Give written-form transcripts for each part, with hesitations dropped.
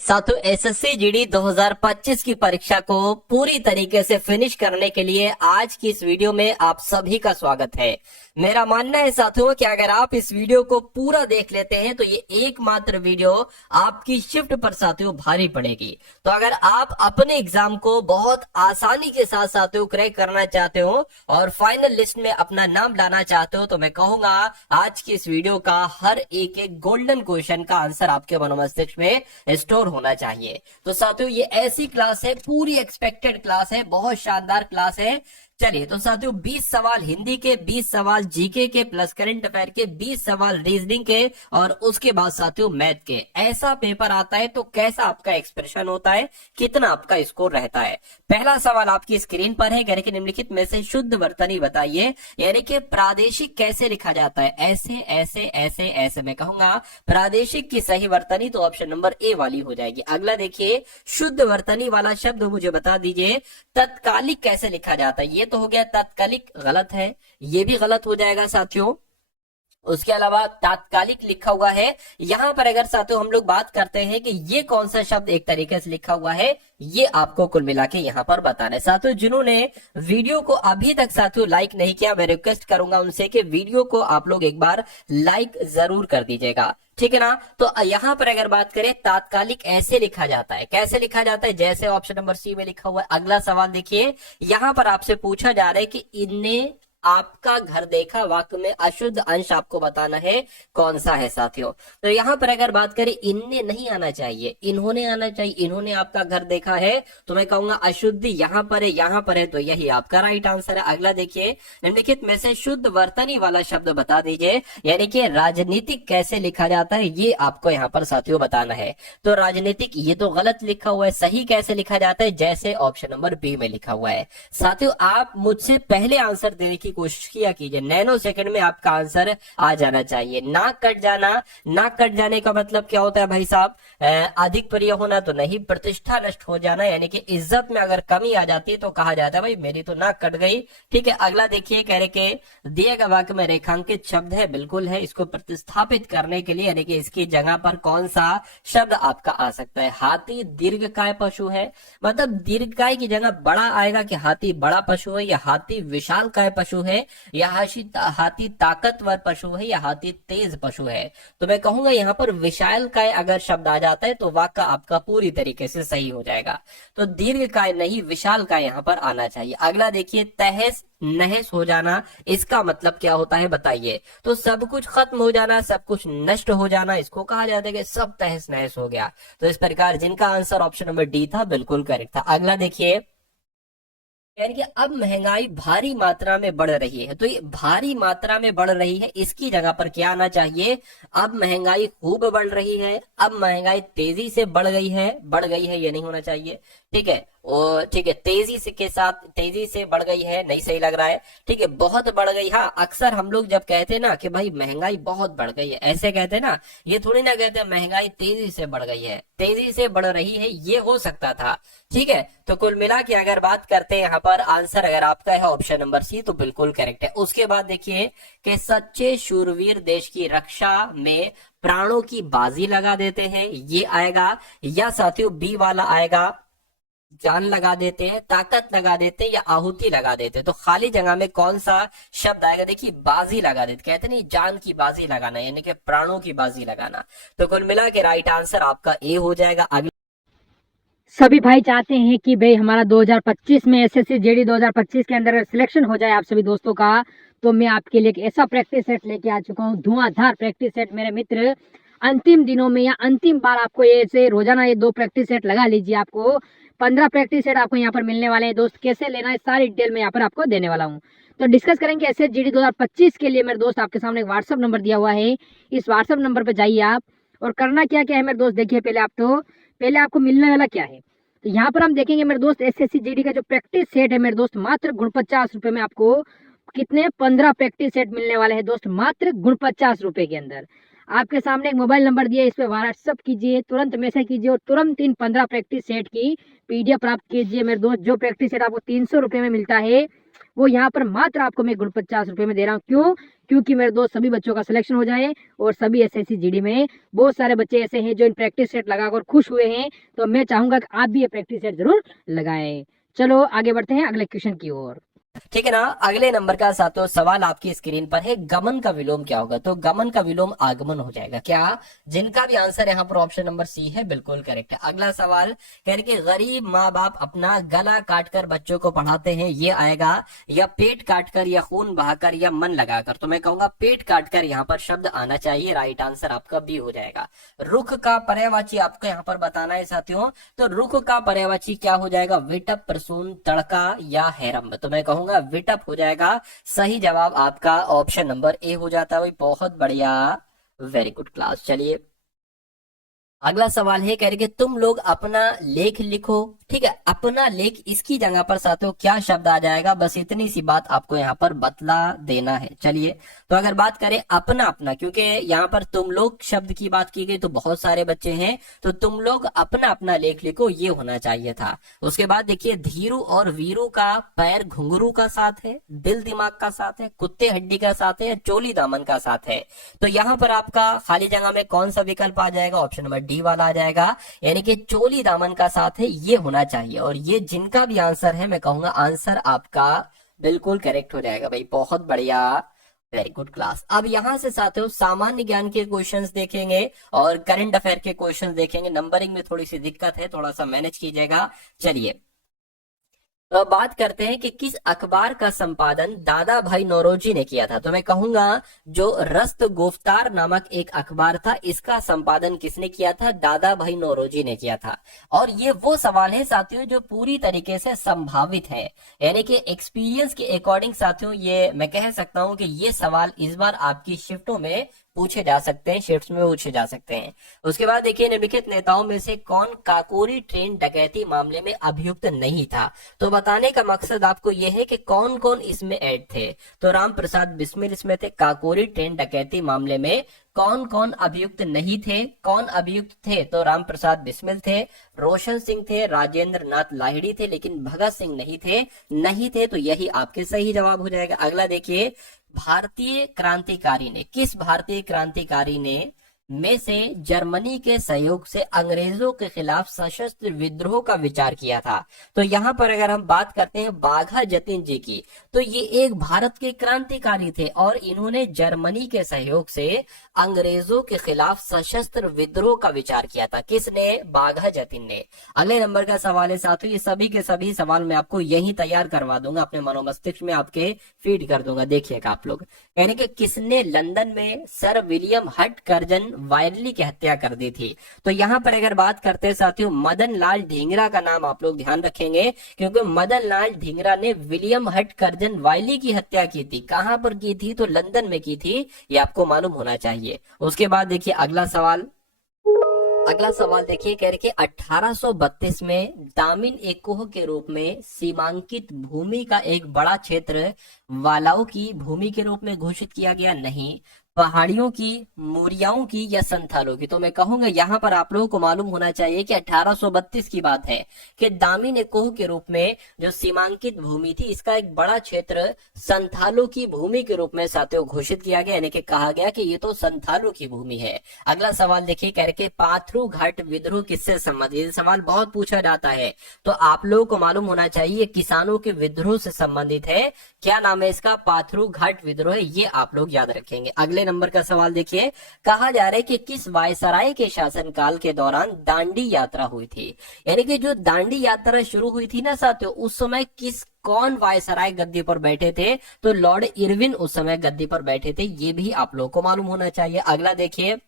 साथियों SSC GD 2025 की परीक्षा को पूरी तरीके से फिनिश करने के लिए आज की इस वीडियो में आप सभी का स्वागत है। मेरा मानना है साथियों कि अगर आप इस वीडियो को पूरा देख लेते हैं तो ये एकमात्र वीडियो आपकी शिफ्ट पर साथियों भारी पड़ेगी। तो अगर आप अपने एग्जाम को बहुत आसानी के साथ साथियों क्रैक करना चाहते हो और फाइनल लिस्ट में अपना नाम लाना चाहते हो तो मैं कहूंगा आज की इस वीडियो का हर एक गोल्डन क्वेश्चन का आंसर आपके मनोमस्तिष्क में स्टोर होना चाहिए। तो साथियों ये ऐसी क्लास है, पूरी एक्सपेक्टेड क्लास है, बहुत शानदार क्लास है। चलिए तो साथियों 20 सवाल हिंदी के, 20 सवाल जीके के प्लस करंट अफेयर के, 20 सवाल रीजनिंग के और उसके बाद साथियों मैथ के। ऐसा पेपर आता है तो कैसा आपका एक्सप्रेशन होता है, कितना आपका स्कोर रहता है। पहला सवाल आपकी स्क्रीन पर है, यानी कि निम्नलिखित में से शुद्ध वर्तनी बताइए, यानी कि प्रादेशिक कैसे लिखा जाता है। ऐसे ऐसे ऐसे ऐसे मैं कहूंगा प्रादेशिक की सही वर्तनी तो ऑप्शन नंबर ए वाली हो जाएगी। अगला देखिए शुद्ध वर्तनी वाला शब्द मुझे बता दीजिए तत्कालिक कैसे लिखा जाता है। ये तो हो गया तत्कालिक, गलत है, ये भी गलत हो जाएगा साथियों। उसके अलावा तात्कालिक लिखा हुआ है। यहां पर अगर साथियों हम लोग बात करते हैं कि ये कौन सा शब्द एक तरीके से लिखा हुआ है, ये आपको कुल मिला के यहां पर बताना है। साथियों जिन्होंने वीडियो को अभी तक साथियों लाइक नहीं किया, मैं रिक्वेस्ट करूंगा उनसे कि वीडियो को आप लोग एक बार लाइक जरूर कर दीजिएगा, ठीक है ना। तो यहां पर अगर बात करें तात्कालिक ऐसे लिखा जाता है, कैसे लिखा जाता है, जैसे ऑप्शन नंबर सी में लिखा हुआ है। अगला सवाल देखिए, यहां पर आपसे पूछा जा रहा है कि इनने आपका घर देखा, वाक्य में अशुद्ध अंश आपको बताना है कौन सा है साथियों। तो यहां पर अगर बात करें इनने नहीं आना चाहिए, इन्होंने आना चाहिए। इन्होंने आपका घर देखा है तो मैं कहूंगा अशुद्ध यहां पर है, यहां पर है, तो यही आपका राइट आंसर है। अगला देखिए निम्नलिखित में से शुद्ध वर्तनी वाला शब्द बता दीजिए, यानी कि राजनीतिक कैसे लिखा जाता है, ये आपको यहाँ पर साथियों बताना है। तो राजनीतिक ये तो गलत लिखा हुआ है, सही कैसे लिखा जाता है, जैसे ऑप्शन नंबर बी में लिखा हुआ है। साथियों आप मुझसे पहले आंसर देने की कोशिश किया कीजिए, नैनो सेकंड में आपका आंसर आ जाना चाहिए। नाक कट जाना, नाक कट जाने का मतलब क्या होता है भाई साहब, अधिक प्रिय होना तो नहीं, प्रतिष्ठा नष्ट हो जाना, यानी कि इज्जत में अगर कमी आ जाती है तो कहा जाता है भाई मेरी तो नाक कट गई, ठीक है। अगला देखिए कह रहे के दिए गए वाक्य में रेखांकित शब्द है, बिल्कुल है। इसको प्रतिस्थापित करने के लिए यानी कि इसकी जगह पर कौन सा शब्द आपका आ सकता है। हाथी दीर्घकाय पशु है, मतलब दीर्घकाय की जगह बड़ा आएगा कि हाथी बड़ा पशु है, या हाथी विशालकाय पशु है, या हाथी ताकतवर पशु है, या हाथी तेज पशु है। तो मैं कहूंगा यहाँ पर विशालकाय अगर शब्द आ जाता है तो वाक्य आपका पूरी तरीके से सही हो जाएगा। तो दीर्घकाय नहीं विशालकाय यहाँ पर आना चाहिए। अगला देखिए तहस नहस हो जाना, इसका मतलब क्या होता है बताइए। तो सब कुछ खत्म हो जाना, सब कुछ नष्ट हो जाना, इसको कहा जाता है कि सब तहस नहस हो गया। तो इस प्रकार जिनका आंसर ऑप्शन नंबर डी था बिल्कुल करेक्ट था। अगला देखिए यानी कि अब महंगाई भारी मात्रा में बढ़ रही है, तो ये भारी मात्रा में बढ़ रही है, इसकी जगह पर क्या आना चाहिए, अब महंगाई खूब बढ़ रही है, अब महंगाई तेजी से बढ़ गई है, ये नहीं होना चाहिए, ठीक है। और ठीक है तेजी से के साथ तेजी से बढ़ गई है नहीं सही लग रहा है, ठीक है। बहुत बढ़ गई, हाँ अक्सर हम लोग जब कहते हैं ना कि भाई महंगाई बहुत बढ़ गई है, ऐसे कहते हैं ना, ये थोड़ी ना कहते हैं महंगाई तेजी से बढ़ गई है, तेजी से बढ़ रही है, ये हो सकता था, ठीक है। तो कुल मिला के अगर बात करते हैं यहाँ पर आंसर अगर आपका है ऑप्शन नंबर सी तो बिल्कुल करेक्ट है। उसके बाद देखिए कि सच्चे शूरवीर देश की रक्षा में प्राणों की बाजी लगा देते हैं, ये आएगा, या साथियों बी वाला आएगा जान लगा देते हैं, ताकत लगा देते हैं, या आहुति लगा देते हैं। तो खाली जगह में कौन सा शब्द आएगा, देखिए बाजी लगा देते, कहते नहीं जान की बाजी लगाना, यानी कि प्राणों की बाजी लगाना। तो कुल मिला के राइट आंसर आपका ए हो जाएगा। अगला सभी भाई चाहते हैं कि भाई हमारा 2025 में एसएससी जेडी 2025 के अंदर सिलेक्शन हो जाए आप सभी दोस्तों का, तो मैं आपके लिए एक ऐसा प्रैक्टिस सेट लेके आ चुका हूँ, धुआंधार प्रैक्टिस सेट मेरे मित्र। अंतिम दिनों में या अंतिम बार आपको ये से रोजाना ये 2 प्रैक्टिस सेट लगा लीजिए, आपको 15 प्रैक्टिस सेट आपको यहाँ पर मिलने वाले हैं दोस्त। कैसे लेना है सारी डिटेल में यहाँ पर आपको देने वाला हूँ। तो डिस्कस करेंगे एसएससी जेडी 2025 के लिए मेरे दोस्त आपके सामने एक व्हाट्सअप नंबर दिया हुआ है, इस व्हाट्सअप नंबर पर जाइए आप, और करना क्या क्या है मेरे दोस्त देखिए। पहले आपको मिलने वाला क्या है, तो यहाँ पर हम देखेंगे मेरे दोस्त एसएससी जीडी का जो प्रैक्टिस सेट है मेरे दोस्त, मात्र 49 रुपए में आपको कितने 15 प्रैक्टिस सेट मिलने वाले हैं दोस्त, मात्र 49 रुपए के अंदर। आपके सामने एक मोबाइल नंबर दिया है, इस पे व्हाट्सअप कीजिए, तुरंत मैसेज कीजिए और तुरंत इन 15 प्रैक्टिस सेट की पीडीएफ प्राप्त कीजिए मेरे दोस्त। जो प्रैक्टिस सेट आपको 300 रुपए में मिलता है वो यहाँ पर मात्र आपको मैं गुण 50 रुपए में दे रहा हूँ। क्यों? क्योंकि मेरे दोस्त सभी बच्चों का सिलेक्शन हो जाए और सभी एसएससी जीडी में बहुत सारे बच्चे ऐसे हैं जो इन प्रैक्टिस सेट लगाकर खुश हुए हैं। तो मैं चाहूंगा कि आप भी ये प्रैक्टिस सेट जरूर लगाएं। चलो आगे बढ़ते हैं अगले क्वेश्चन की ओर। ठीक है ना। अगले नंबर का सातों सवाल आपकी स्क्रीन पर है, गमन का विलोम क्या होगा? तो गमन का विलोम आगमन हो जाएगा। क्या? जिनका भी आंसर यहाँ पर ऑप्शन नंबर सी है बिल्कुल करेक्ट है। अगला सवाल कह रहे कि गरीब माँ बाप अपना गला काटकर बच्चों को पढ़ाते हैं, ये आएगा या पेट काटकर या खून बहाकर या मन लगाकर? तो मैं कहूंगा पेट काटकर यहाँ पर शब्द आना चाहिए। राइट आंसर आपका बी हो जाएगा। रुख का पर्यायवाची आपको यहाँ पर बताना है साथियों। तो रुख का पर्यायवाची क्या हो जाएगा? विटप, प्रसून, तड़का या हैरम? तो मैं कहूंगा विटप हो जाएगा। सही जवाब आपका ऑप्शन नंबर ए हो जाता है। बहुत बढ़िया, वेरी गुड क्लास। चलिए अगला सवाल है, कह रहे कि तुम लोग अपना लेख लिखो। ठीक है, अपना लेख, इसकी जगह पर साथियों क्या शब्द आ जाएगा? बस इतनी सी बात आपको यहाँ पर बतला देना है। चलिए तो अगर बात करें अपना अपना, क्योंकि यहाँ पर तुम लोग शब्द की बात की गई तो बहुत सारे बच्चे हैं, तो तुम लोग अपना अपना लेख लिखो ये होना चाहिए था। उसके बाद देखिए धीरू और वीरू का पैर घुंघरू का साथ है, दिल दिमाग का साथ है, कुत्ते हड्डी का साथ है, चोली दामन का साथ है। तो यहाँ पर आपका खाली जगह में कौन सा विकल्प आ जाएगा? ऑप्शन नंबर डी वाला आ जाएगा, यानी कि चोली दामन का साथ है ये होना चाहिए। और ये जिनका भी आंसर है मैं कहूंगा आंसर आपका बिल्कुल करेक्ट हो जाएगा भाई। बहुत बढ़िया, वेरी गुड क्लास। अब यहां से साथियों सामान्य ज्ञान के क्वेश्चंस देखेंगे और करंट अफेयर के क्वेश्चंस देखेंगे। नंबरिंग में थोड़ी सी दिक्कत है, थोड़ा सा मैनेज कीजिएगा। चलिए तो अब बात करते हैं कि किस अखबार का संपादन दादा भाई नौरोजी ने किया था? तो मैं कहूंगा जो रस्त गुफ्तार नामक एक अखबार था, इसका संपादन किसने किया था? दादा भाई नौरोजी ने किया था। और ये वो सवाल है साथियों जो पूरी तरीके से संभावित है, यानी कि एक्सपीरियंस के अकॉर्डिंग साथियों ये मैं कह सकता हूं कि ये सवाल इस बार आपकी शिफ्टों में पूछे जा सकते हैं, शिफ्ट्स में पूछे जा सकते हैं। उसके बाद देखिए निम्नलिखित नेताओं में से कौन काकोरी ट्रेन डकैती मामले में अभियुक्त नहीं था? तो बताने का मकसद आपको यह है कि कौन कौन इसमें ऐड थे। तो राम प्रसाद बिस्मिल इसमें थे। काकोरी ट्रेन डकैती मामले में कौन कौन अभियुक्त नहीं थे? कौन अभियुक्त थे? तो राम प्रसाद बिस्मिल थे, रोशन सिंह थे, राजेंद्र नाथ लाहिड़ी थे, लेकिन भगत सिंह नहीं थे। तो यही आपके सही जवाब हो जाएगा। अगला देखिए, भारतीय क्रांतिकारी ने, किस भारतीय क्रांतिकारी ने में से जर्मनी के सहयोग से अंग्रेजों के खिलाफ सशस्त्र विद्रोह का विचार किया था? तो यहाँ पर अगर हम बात करते हैं बाघा जतिन जी की, तो ये एक भारत के क्रांतिकारी थे और इन्होंने जर्मनी के सहयोग से अंग्रेजों के खिलाफ सशस्त्र विद्रोह का विचार किया था। किसने? बाघा जतिन ने। अगले नंबर का सवाल है साथियों, ये सभी के सभी सवाल मैं आपको यही तैयार करवा दूंगा, अपने मनोमस्तिष्क में आपके फीड कर दूंगा। देखिएगा आप लोग, यानी कि किसने लंदन में सर विलियम हटकर्जन वायरली की हत्या कर दी थी? तो यहाँ पर अगर बात करते हैं साथियों, मदन लाल ढींगरा का नाम आप लोग ध्यान रखेंगे, क्योंकि मदन लाल ढींगरा ने विलियम हटकर्जन वायरली की हत्या की थी। कहां पर की थी? तो लंदन में की थी, ये आपको मालूम होना चाहिए। उसके बाद देखिए अगला सवाल देखिए, कह रहे कि 1832 में दामिन एकोह के रूप में सीमांकित भूमि का एक बड़ा क्षेत्र वालाओं की भूमि के रूप में घोषित किया गया। नहीं, पहाड़ियों की, मूरियाओं की या संथालों की? तो मैं कहूंगा यहाँ पर आप लोगों को मालूम होना चाहिए कि 1832 की बात है कि दामिन एकोह के रूप में जो सीमांकित भूमि थी, इसका एक बड़ा क्षेत्र संथालों की भूमि के रूप में साथियों घोषित किया गया, यानी कि कहा गया कि ये तो संथालों की भूमि है। अगला सवाल देखिए, कह रहे कि पाथरू घाट विद्रोह किससे संबंधित? ये सवाल बहुत पूछा जाता है, तो आप लोगों को मालूम होना चाहिए किसानों के विद्रोह से संबंधित है। क्या नाम है इसका? पाथरू घाट विद्रोह, ये आप लोग याद रखेंगे। अगले नंबर का सवाल देखिए, कहा जा रहा है कि किस वायसराय के शासनकाल के दौरान दांडी यात्रा हुई थी? यानी कि जो दांडी यात्रा शुरू हुई थी ना साथियों, उस समय कौन वायसराय गद्दी पर बैठे थे? तो लॉर्ड इरविन उस समय गद्दी पर बैठे थे, ये भी आप लोगों को मालूम होना चाहिए। अगला देखिए,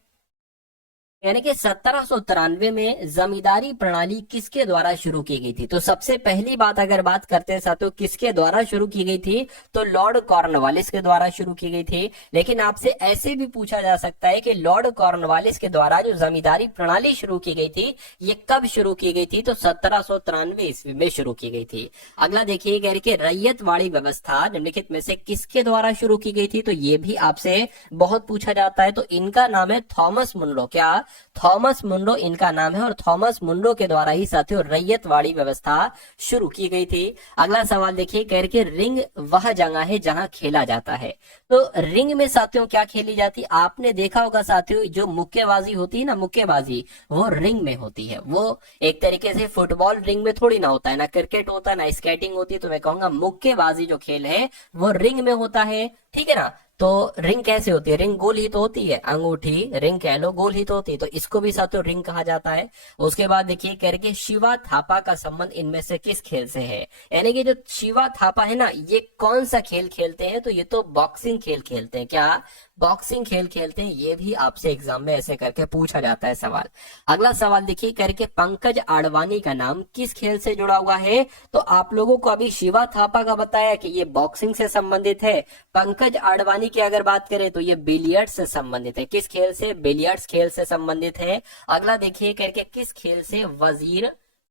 यानी कि 1793 में जमींदारी प्रणाली किसके द्वारा शुरू की गई थी? तो सबसे पहली बात अगर बात करते हैं साथियों किसके द्वारा शुरू की गई थी, तो लॉर्ड कॉर्नवालिस के द्वारा शुरू की गई थी। लेकिन आपसे ऐसे भी पूछा जा सकता है कि लॉर्ड कॉर्नवालिस के द्वारा जो जमींदारी प्रणाली शुरू की गई थी, ये कब शुरू की गई थी? तो 1793 ईस्वी में शुरू की गई थी। अगला देखिए, कह रही कि रैयतवाड़ी व्यवस्था निम्नलिखित में से किसके द्वारा शुरू की गई थी? तो ये भी आपसे बहुत पूछा जाता है, तो इनका नाम है थॉमस मुनरो। क्या? थॉमस मुंडो इनका नाम है और थॉमस मुंडो के द्वारा ही साथियों रैयतवाड़ी व्यवस्था शुरू की गई थी। अगला सवाल देखिए, कह रहे रिंग वह जगह है जहां खेला जाता है। तो रिंग में साथियों क्या खेली जाती है? आपने देखा होगा साथियों, जो मुक्केबाजी होती है ना, मुक्केबाजी वो रिंग में होती है। वो एक तरीके से फुटबॉल रिंग में थोड़ी ना होता है, ना क्रिकेट होता है, ना स्केटिंग होती है। तो मैं कहूंगा मुक्केबाजी जो खेल है वो रिंग में होता है, ठीक है ना। तो रिंग कैसे होती है? रिंग गोल ही तो होती है, अंगूठी रिंग कह लो, गोल ही तो होती है, तो इसको भी साथियों रिंग कहा जाता है। उसके बाद देखिए करके शिवा थापा का संबंध इनमें से किस खेल से है? यानी कि जो शिवा थापा है ना, ये कौन सा खेल खेलते हैं? तो ये तो बॉक्सिंग खेल खेलते हैं। क्या बॉक्सिंग खेल खेलते हैं? ये भी आपसे एग्जाम में ऐसे करके पूछा जाता है सवाल। अगला सवाल देखिए करके पंकज आडवाणी का नाम किस खेल से जुड़ा हुआ है? तो आप लोगों को अभी शिवा थापा का बताया कि ये बॉक्सिंग से संबंधित है। पंकज आडवाणी की अगर बात करें तो ये बिलियर्ड्स से संबंधित है। किस खेल से? बिलियर्ड्स खेल से संबंधित है। अगला देखिए करके किस खेल से वजीर,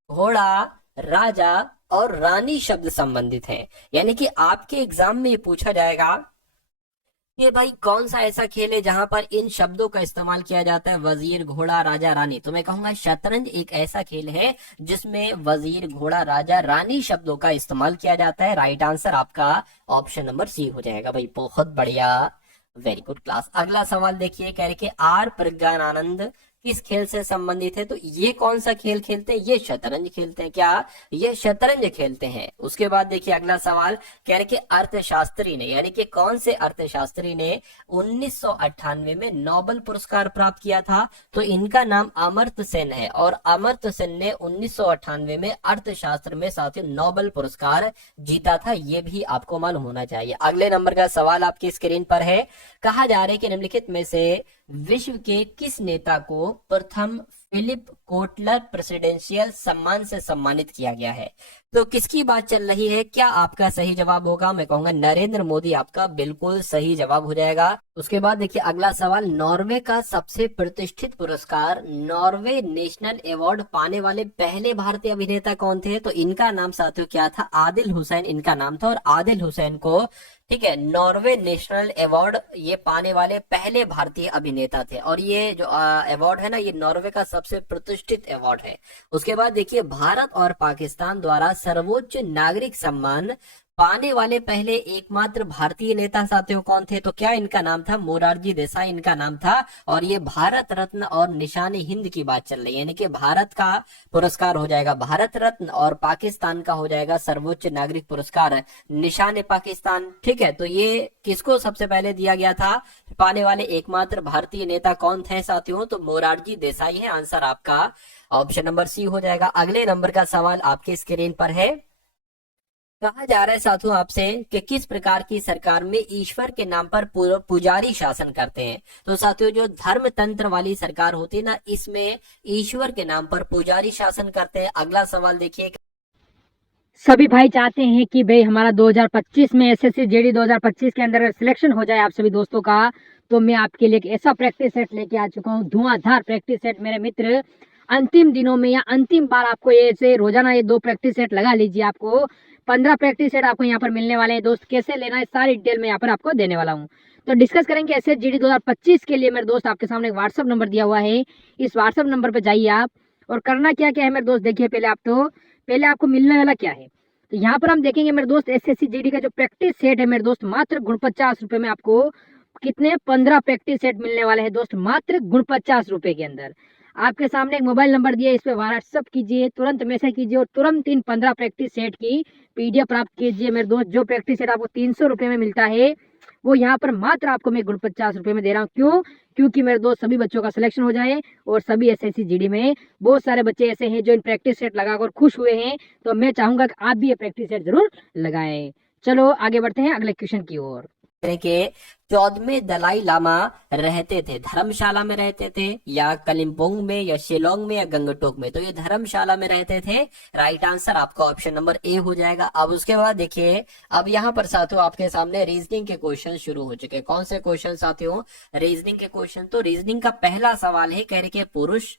घोड़ा, राजा और रानी शब्द संबंधित है? यानी कि आपके एग्जाम में ये पूछा जाएगा कि भाई कौन सा ऐसा खेल है जहां पर इन शब्दों का इस्तेमाल किया जाता है, वजीर, घोड़ा, राजा, रानी। तो मैं कहूंगा शतरंज एक ऐसा खेल है जिसमें वजीर, घोड़ा, राजा, रानी शब्दों का इस्तेमाल किया जाता है। राइट आंसर आपका ऑप्शन नंबर सी हो जाएगा भाई, बहुत बढ़िया, वेरी गुड क्लास। अगला सवाल देखिए कह रहे कि आर प्रज्ञानानंद किस खेल से संबंधित है? तो ये कौन सा खेल खेलते हैं? ये शतरंज खेलते हैं। क्या? ये शतरंज खेलते हैं। उसके बाद देखिए अगला सवाल कह रहे कि अर्थशास्त्री ने, यानी कि कौन से अर्थशास्त्री ने 1998 में नोबेल पुरस्कार प्राप्त किया था? तो इनका नाम अमर्त्य सेन है और अमर्त्य सेन ने 1998 में अर्थशास्त्र में साथियों नोबेल पुरस्कार जीता था। ये भी आपको मालूम होना चाहिए। अगले नंबर का सवाल आपकी स्क्रीन पर है। कहा जा रहा है कि निम्नलिखित में से विश्व के किस नेता को प्रथम फिलिप कोटलर प्रेसिडेंशियल सम्मान से सम्मानित किया गया है? तो किसकी बात चल रही है? क्या आपका सही जवाब होगा? मैं कहूंगा नरेंद्र मोदी आपका बिल्कुल सही जवाब हो जाएगा। उसके बाद देखिए अगला सवाल, नॉर्वे का सबसे प्रतिष्ठित पुरस्कार नॉर्वे नेशनल अवार्ड पाने वाले पहले भारतीय अभिनेता कौन थे? तो इनका नाम साथियों क्या था? आदिल हुसैन इनका नाम था। और आदिल हुसैन को, ठीक है, नॉर्वे नेशनल अवार्ड ये पाने वाले पहले भारतीय अभिनेता थे। और ये जो अवार्ड है ना, ये नॉर्वे का सबसे प्रतिष्ठित अवार्ड है। उसके बाद देखिए भारत और पाकिस्तान द्वारा सर्वोच्च नागरिक सम्मान पाने वाले पहले एकमात्र भारतीय नेता साथियों कौन थे? तो क्या इनका नाम था? मोरारजी देसाई इनका नाम था। और ये भारत रत्न और निशाने हिंद की बात चल रही है, यानी कि भारत का पुरस्कार हो जाएगा भारत रत्न और पाकिस्तान का हो जाएगा सर्वोच्च नागरिक पुरस्कार निशाने पाकिस्तान। ठीक है, तो ये किसको सबसे पहले दिया गया था? पाने वाले एकमात्र भारतीय नेता कौन थे साथियों? तो मोरारजी देसाई है। आंसर आपका ऑप्शन नंबर सी हो जाएगा। अगले नंबर का सवाल आपके स्क्रीन पर है। कहा जा रहा है साथियों आपसे कि किस प्रकार की सरकार में ईश्वर के नाम पर पुजारी शासन करते हैं? तो साथियों जो धर्म तंत्र वाली सरकार होती है ना, इसमें ईश्वर के नाम पर पुजारी शासन करते हैं। अगला सवाल देखिए, सभी भाई चाहते हैं कि भाई हमारा 2025 में एसएससी जेडी 2025 के अंदर सिलेक्शन हो जाए आप सभी दोस्तों का, तो मैं आपके लिए एक ऐसा प्रैक्टिस सेट लेके आ चुका हूँ, धुआंधार प्रैक्टिस सेट। मेरे मित्र अंतिम दिनों में या अंतिम बार आपको ये से रोजाना ये 2 प्रैक्टिस सेट लगा लीजिए। आपको 15 प्रैक्टिस सेट आपको यहाँ पर मिलने वाले हैं दोस्त। कैसे लेना है सारी डिटेल में यहाँ पर आपको देने वाला हूँ। तो डिस्कस करेंगे एसएससी जीडी 2025 के लिए। मेरे दोस्त आपके सामने एक व्हाट्सअप नंबर दिया हुआ है, इस व्हाट्सअप नंबर पर जाइए आप। और करना क्या क्या है मेरे दोस्त, देखिए पहले आपको मिलने वाला क्या है। तो यहाँ पर हम देखेंगे मेरे दोस्त एसएससी जीडी का जो प्रैक्टिस सेट है मेरे दोस्त, मात्र 49 रुपए में आपको कितने 15 प्रैक्टिस सेट मिलने वाले हैं दोस्त, मात्र 49 रुपए के अंदर। आपके सामने एक मोबाइल नंबर दिया है, इस पे व्हाट्सअप कीजिए, तुरंत मैसेज कीजिए और तुरंत इन 15 प्रैक्टिस सेट की पीडीएफ प्राप्त कीजिए मेरे दोस्त। जो प्रैक्टिस सेट आपको 300 रुपए में मिलता है, वो यहाँ पर मात्र आपको मैं 49 रुपए में दे रहा हूँ। क्यों? क्योंकि मेरे दोस्त सभी बच्चों का सिलेक्शन हो जाए और सभी एसएससी जीडी में बहुत सारे बच्चे ऐसे हैं जो इन प्रैक्टिस सेट लगाकर खुश हुए हैं। तो मैं चाहूंगा कि आप भी ये प्रैक्टिस सेट जरूर लगाएं। चलो आगे बढ़ते हैं अगले क्वेश्चन की ओर। के 14वें दलाई लामा रहते थे, धर्मशाला में रहते थे या कलिम्पोंग में या शिलोंग में या गंगटोक में? तो ये धर्मशाला में रहते थे। राइट आंसर आपका ऑप्शन नंबर ए हो जाएगा। अब उसके बाद देखिए, अब यहाँ पर साथियों आपके सामने रीजनिंग के क्वेश्चन शुरू हो चुके हैं। कौन से क्वेश्चन साथियों? रीजनिंग के क्वेश्चन। तो रीजनिंग का पहला सवाल है, कह रहे कि पुरुष,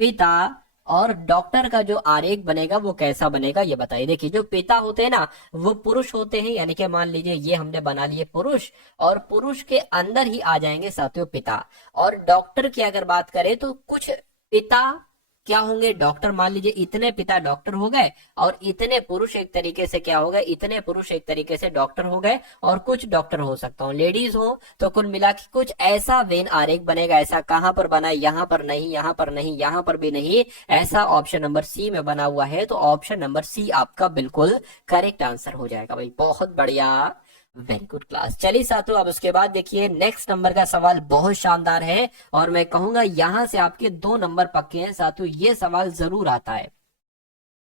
पिता, और डॉक्टर का जो आरेख बनेगा वो कैसा बनेगा ये बताइए। देखिए जो पिता होते हैं ना वो पुरुष होते हैं, यानी कि मान लीजिए ये हमने बना लिए पुरुष, और पुरुष के अंदर ही आ जाएंगे साथियों पिता। और डॉक्टर की अगर बात करें तो कुछ पिता क्या होंगे, डॉक्टर, मान लीजिए इतने पिता डॉक्टर हो गए और इतने पुरुष एक तरीके से क्या हो गए, इतने पुरुष एक तरीके से डॉक्टर हो गए, और कुछ डॉक्टर हो सकता हूँ लेडीज हो, तो कुल मिला के कुछ ऐसा वेन आरेख बनेगा। ऐसा कहां पर बना है, यहाँ पर नहीं, यहाँ पर नहीं, यहाँ पर भी नहीं, ऐसा ऑप्शन नंबर सी में बना हुआ है। तो ऑप्शन नंबर सी आपका बिल्कुल करेक्ट आंसर हो जाएगा भाई। बहुत बढ़िया, वेरी गुड क्लास। चलिए साथियों अब उसके बाद देखिए नेक्स्ट नंबर का सवाल बहुत शानदार है, और मैं कहूंगा यहां से आपके 2 नंबर पक्के हैं साथियों। ये सवाल जरूर आता है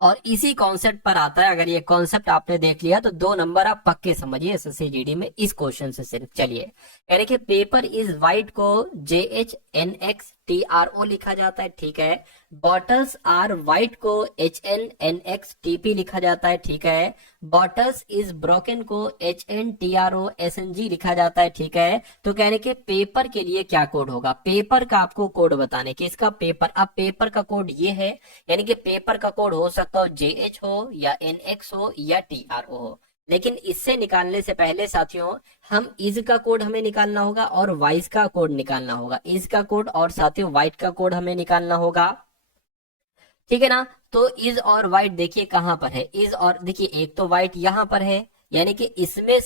और इसी कॉन्सेप्ट पर आता है। अगर ये कॉन्सेप्ट आपने देख लिया तो 2 नंबर आप पक्के समझिए एसएससी जीडी में इस क्वेश्चन से सिर्फ। चलिए यानी कि पेपर इज वाइट को JHNXTRO लिखा जाता है, ठीक है। बॉटल्स आर वाइट को HNNXTP लिखा जाता है, ठीक है। बॉटल्स इज ब्रोकन को HNTROSNG लिखा जाता है, ठीक है। तो कहने के पेपर के लिए क्या कोड होगा, पेपर का आपको कोड बताने कि इसका पेपर, अब पेपर का कोड ये है, यानी कि पेपर का कोड हो सकता हो JH हो या NX हो या TRO हो। लेकिन इससे निकालने से पहले साथियों हम इज का कोड हमें निकालना होगा और वाइस का कोड निकालना होगा। इज का कोड और साथियों वाइट का कोड हमें निकालना होगा, ठीक है ना। तो इज और वाइट देखिए कहां पर है, इज और देखिए एक तो वाइट यहां पर है, यानी कि इसमें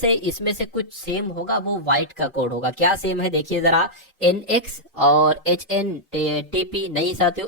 से कुछ सेम होगा, वो व्हाइट का कोड होगा। क्या सेम है देखिए जरा, NX और HNTP नहीं साथियों,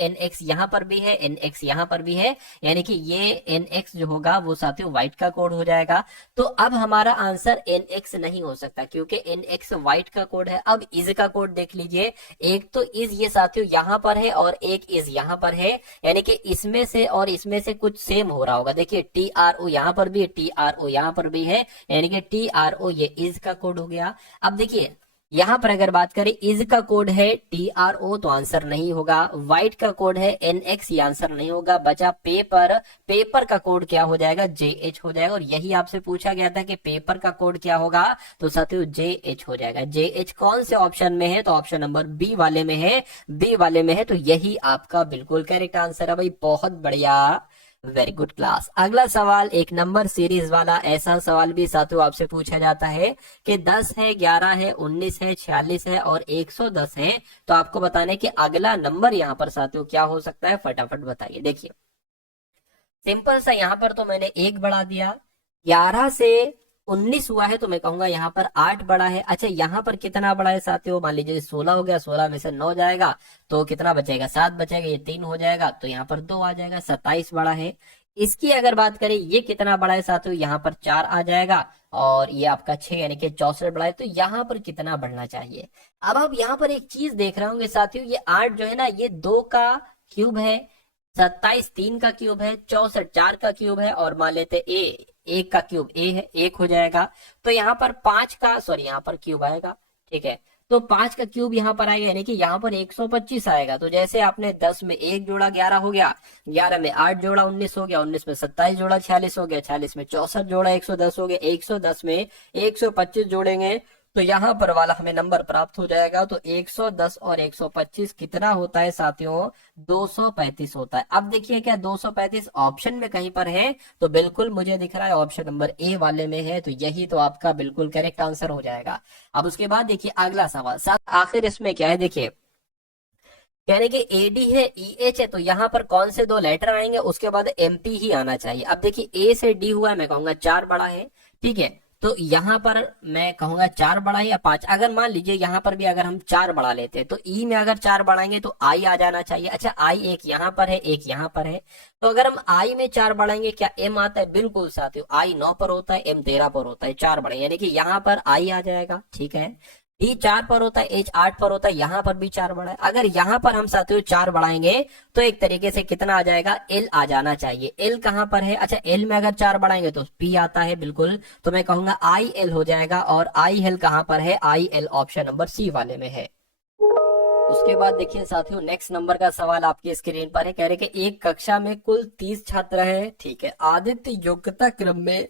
NX यहाँ पर भी है, NX यहाँ पर भी है, यानी कि ये NX जो होगा वो साथियों व्हाइट का कोड हो जाएगा। तो अब हमारा आंसर NX नहीं हो सकता क्योंकि NX व्हाइट का कोड है। अब इज का कोड देख लीजिए, एक तो इज ये साथियों यहाँ पर है और एक इज यहाँ पर है, यानी कि इसमें से और इसमें से कुछ सेम हो रहा होगा। देखिए TRO यहाँ पर भी, TRO यहाँ पर भी है, यानी कि TRO ये इज का कोड हो गया। अब देखिए यहां पर अगर बात करें इज का कोड है TRO तो आंसर नहीं होगा, व्हाइट का कोड है NX ये आंसर नहीं होगा, बचा पेपर। पेपर का कोड क्या हो जाएगा, JH हो जाएगा। और यही आपसे पूछा गया था कि पेपर का कोड क्या होगा, तो साथियों JH हो जाएगा। JH कौन से ऑप्शन में है, तो ऑप्शन नंबर बी वाले में है, बी वाले में है। तो यही आपका बिल्कुल करेक्ट आंसर है भाई, बहुत बढ़िया, वेरी गुड क्लास। अगला सवाल एक नंबर सीरीज वाला ऐसा सवाल भी साथियों आपसे पूछा जाता है कि 10 है, 11 है, 19 है, 46 है और 110 है, तो आपको बताने कि अगला नंबर यहाँ पर साथियों क्या हो सकता है, फटाफट बताइए। देखिए सिंपल सा, यहाँ पर तो मैंने 1 बढ़ा दिया, 11 से 19 हुआ है तो मैं कहूंगा यहाँ पर 8 बड़ा है। अच्छा यहाँ पर कितना बड़ा है साथियों, मान लीजिए 16 हो गया, 16 में से 9 जाएगा तो कितना बचेगा, 7 बचेगा, ये 3 हो जाएगा तो यहाँ पर 2 आ जाएगा, 27 बड़ा है। इसकी अगर बात करें ये कितना बड़ा है साथियों, यहाँ पर 4 आ जाएगा और ये आपका 6 यानी कि 64 बड़ा है। तो यहाँ पर कितना बढ़ना चाहिए। अब आप यहाँ पर एक चीज देख रहे होंगे साथियों, ये 8 जो है ना ये 2 का क्यूब है, 27 3 का क्यूब है, 64 4 का क्यूब है, और मान लेते एक का क्यूब ए है, 1 हो जाएगा। तो यहाँ पर 5 का यहाँ पर क्यूब आएगा, ठीक है। तो 5 का क्यूब यहाँ पर आएगा, यानी कि यहाँ पर 125 आएगा। तो जैसे आपने 10 में 1 जोड़ा 11 हो गया, 11 में 8 जोड़ा 19 हो गया, 19 में 27 जोड़ा 46 हो गया, 46 में 64 जोड़ा 110 हो गया, 110 में 125 जोड़ेंगे तो यहाँ पर वाला हमें नंबर प्राप्त हो जाएगा। तो 110 और 125 कितना होता है साथियों, 235 होता है। अब देखिए क्या 235 ऑप्शन में कहीं पर है, तो बिल्कुल मुझे दिख रहा है ऑप्शन नंबर ए वाले में है, तो यही तो आपका बिल्कुल करेक्ट आंसर हो जाएगा। अब उसके बाद देखिए अगला सवाल, आखिर इसमें क्या है, देखिए कहने कि AD है, EH है, तो यहाँ पर कौन से 2 लेटर आएंगे, उसके बाद MP ही आना चाहिए। अब देखिए A से D हुआ है, मैं कहूंगा 4 बड़ा है, ठीक है। तो यहाँ पर मैं कहूंगा 4 बड़ा है या 5। अगर मान लीजिए यहाँ पर भी अगर हम 4 बढ़ा लेते हैं तो ई में अगर 4 बढ़ाएंगे तो आई आ जाना चाहिए। अच्छा आई एक यहाँ पर है, एक यहाँ पर है, तो अगर हम आई में 4 बढ़ाएंगे क्या एम आता है, बिल्कुल साथियों आई 9 पर होता है, एम 13 पर होता है, 4 बढ़े यानी कि यहाँ पर आई आ जाएगा, ठीक है। डी 4 पर होता है, एच 8 पर होता है, यहाँ पर भी 4 बढ़ा है। अगर यहाँ पर हम साथियों 4 बढ़ाएंगे तो एक तरीके से कितना आ जाएगा, एल आ जाना चाहिए। एल कहाँ पर है, अच्छा एल में अगर 4 बढ़ाएंगे तो पी आता है बिल्कुल, तो मैं कहूंगा आई एल हो जाएगा। और आई एल कहाँ पर है, I L option number C वाले में है। उसके बाद देखिए साथियों नेक्स्ट नंबर का सवाल आपकी स्क्रीन पर है, कह रहे कि एक कक्षा में कुल 30 छात्र हैं, ठीक है। आदित्य योग्यता क्रम में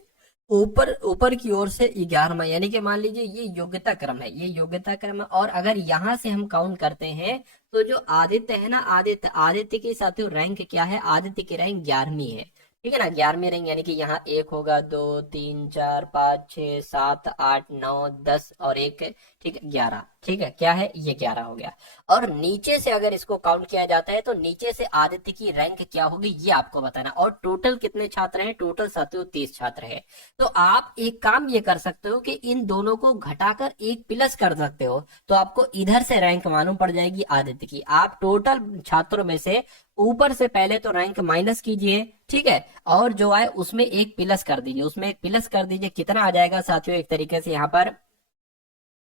ऊपर ऊपर की ओर से 11वां, यानी कि मान लीजिए ये योग्यता क्रम है, ये योग्यता क्रम है। और अगर यहाँ से हम काउंट करते हैं तो जो आदित्य है ना, आदित्य की साथियों रैंक क्या है, आदित्य की रैंक 11वीं है, ठीक है ना, 11वीं रैंक। यानी कि यहाँ एक होगा, 2 3 4 5 6 7 8 9 10 और एक, ठीक है 11, ठीक है, क्या है ये 11 हो गया। और नीचे से अगर इसको काउंट किया जाता है तो नीचे से आदित्य की रैंक क्या होगी ये आपको बताना। और टोटल कितने छात्र हैं, टोटल साथियों 30 छात्र हैं। तो आप एक काम ये कर सकते हो कि इन दोनों को घटाकर एक प्लस कर सकते हो, तो आपको इधर से रैंक मालूम पड़ जाएगी आदित्य की। आप टोटल छात्रों में से ऊपर से पहले तो रैंक माइनस कीजिए, ठीक है, और जो आए उसमें एक प्लस कर दीजिए, उसमें एक प्लस कर दीजिए। कितना आ जाएगा साथियों, एक तरीके से यहाँ पर,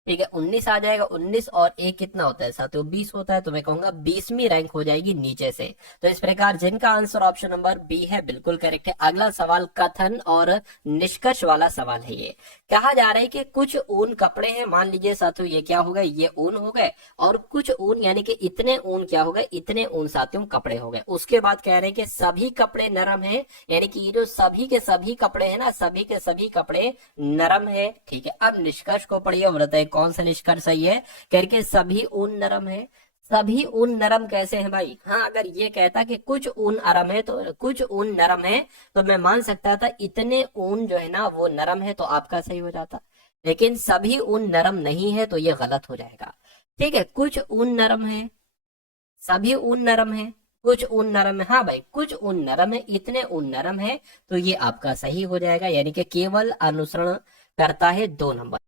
ठीक है 19 आ जाएगा। 19 और एक कितना होता है साथियों, 20 होता है। तो मैं कहूंगा 20वीं रैंक हो जाएगी नीचे से। तो इस प्रकार जिनका आंसर ऑप्शन नंबर बी है बिल्कुल करेक्ट है। अगला सवाल कथन और निष्कर्ष वाला सवाल है। ये कहा जा रहा है कि कुछ ऊन कपड़े हैं, मान लीजिए साथियों ये क्या हो गए, ये ऊन हो गए, और कुछ ऊन यानी कि इतने ऊन क्या हो गए, इतने ऊन साथियों कपड़े हो गए। उसके बाद कह रहे हैं कि सभी कपड़े नरम है, यानी कि ये जो सभी के सभी कपड़े हैं ना, सभी के सभी कपड़े नरम है, ठीक है। अब निष्कर्ष को पढ़िए और बताइए कौन सा निष्कर्ष सही है। करके सभी ऊन नरम है, सभी ऊन नरम कैसे हैं भाई, हाँ अगर ये कहता कि कुछ ऊन नरम है तो कुछ ऊन नरम है तो मैं मान सकता था इतने ऊन जो है ना वो नरम है, तो आपका सही हो जाता। लेकिन सभी ऊन नरम नहीं है तो ये गलत हो जाएगा, ठीक है। कुछ ऊन नरम है, सभी ऊन नरम है, कुछ ऊन नरम है, हाँ भाई कुछ ऊन नरम है, इतने ऊन नरम है, तो ये आपका सही हो जाएगा। यानी कि केवल अनुसरण करता है 2 नंबर।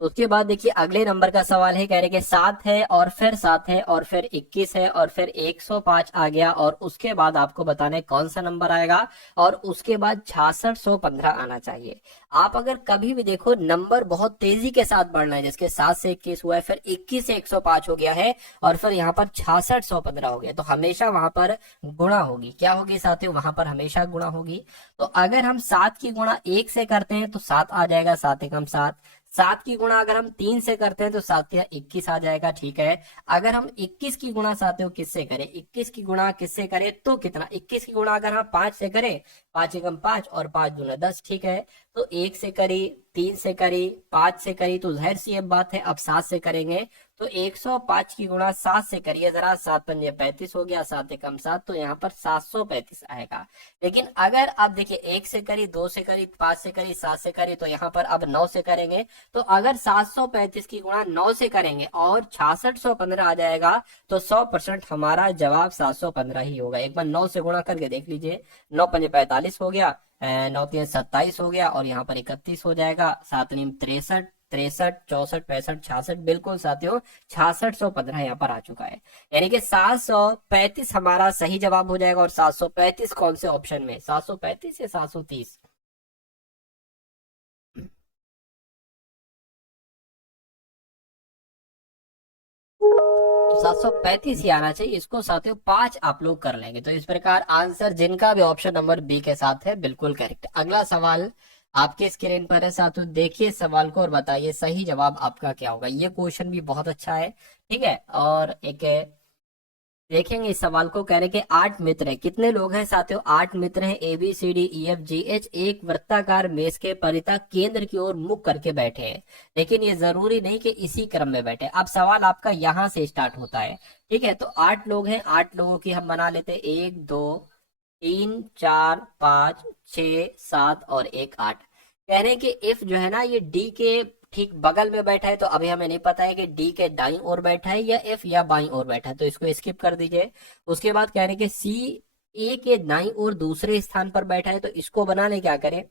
उसके बाद देखिए अगले नंबर का सवाल है, कह रहे कि 7 है और फिर 7 है और फिर 21 है और फिर 105 आ गया, और उसके बाद आपको बताना है कौन सा नंबर आएगा, और उसके बाद 6615 आना चाहिए। आप अगर कभी भी देखो नंबर बहुत तेजी के साथ बढ़ना है, जिसके 7 से 21 हुआ है, फिर 21 से 105 हो गया है, और फिर यहाँ पर 6615 हो गया, तो हमेशा वहां पर गुणा होगी। क्या होगी साथियों, वहां पर हमेशा गुणा होगी। तो अगर हम 7 की गुणा 1 से करते हैं तो 7 आ जाएगा, 7 एकम 7। 7 की गुणा अगर हम 3 से करते हैं तो 7 या 21 आ जाएगा, ठीक है। अगर हम 21 की गुणा साथियों किससे करें, 21 की गुणा किससे करें तो कितना, 21 की गुणा अगर हम 5 से करें, 5 एकम 5 और 5 दूना 10, ठीक है। तो 1 से करी, 3 से करी, 5 से करी, तो जाहिर सी बात है अब 7 से करेंगे। तो 105 की गुणा 7 से करिए जरा, 7 पंजे 35 हो गया, 7 एकम 7, तो यहाँ पर 735 आएगा। लेकिन अगर अब देखिए 1 से करी, 2 से करी, 5 से करी, 7 से करी, तो यहाँ पर अब 9 से करेंगे। तो अगर 735 की गुणा 9 से करेंगे और 6615 आ जाएगा, तो 100% हमारा जवाब 715 ही होगा। एक बार 9 से गुणा करके देख लीजिए, 9 पंजे 45 हो गया, 9 तीन 27 हो गया, और यहाँ पर 31 हो जाएगा, 7 नीम 63, 63 64 65 66, बिल्कुल साथियों 6615 यहाँ पर आ चुका है। यानी कि 735 हमारा सही जवाब हो जाएगा। और 735 कौन से ऑप्शन में, 735 या 730, तो 735 ही आना चाहिए। इसको साथियों 5 आप लोग कर लेंगे। तो इस प्रकार आंसर जिनका भी ऑप्शन नंबर बी के साथ है बिल्कुल करेक्ट। अगला सवाल आपके स्क्रीन पर है साथियों, देखिए सवाल को और बताइए सही जवाब आपका क्या होगा। ये क्वेश्चन भी बहुत अच्छा है, ठीक है। और एक देखेंगे इस सवाल को, कह रहे कि 8 मित्र है, कितने लोग हैं साथियों, 8 मित्र हैं, A B C D E F G H, एक वृत्ताकार मेज के परितः केंद्र की ओर मुख करके बैठे हैं। लेकिन ये जरूरी नहीं कि इसी क्रम में बैठे। अब सवाल आपका यहाँ से स्टार्ट होता है, ठीक है। तो 8 लोग हैं, 8 लोगों की हम बना लेते हैं 1 2 3 4 5 6 7 और 1 8। कह रहे हैं कि इफ जो है ना ये डी के ठीक बगल में बैठा है, तो अभी हमें नहीं पता है कि डी के दाईं ओर बैठा है या एफ या बाईं ओर बैठा है, तो इसको स्किप कर दीजिए। उसके बाद कह रहे हैं कि सी ए के दाईं ओर दूसरे स्थान पर बैठा है, तो इसको बनाने क्या करें,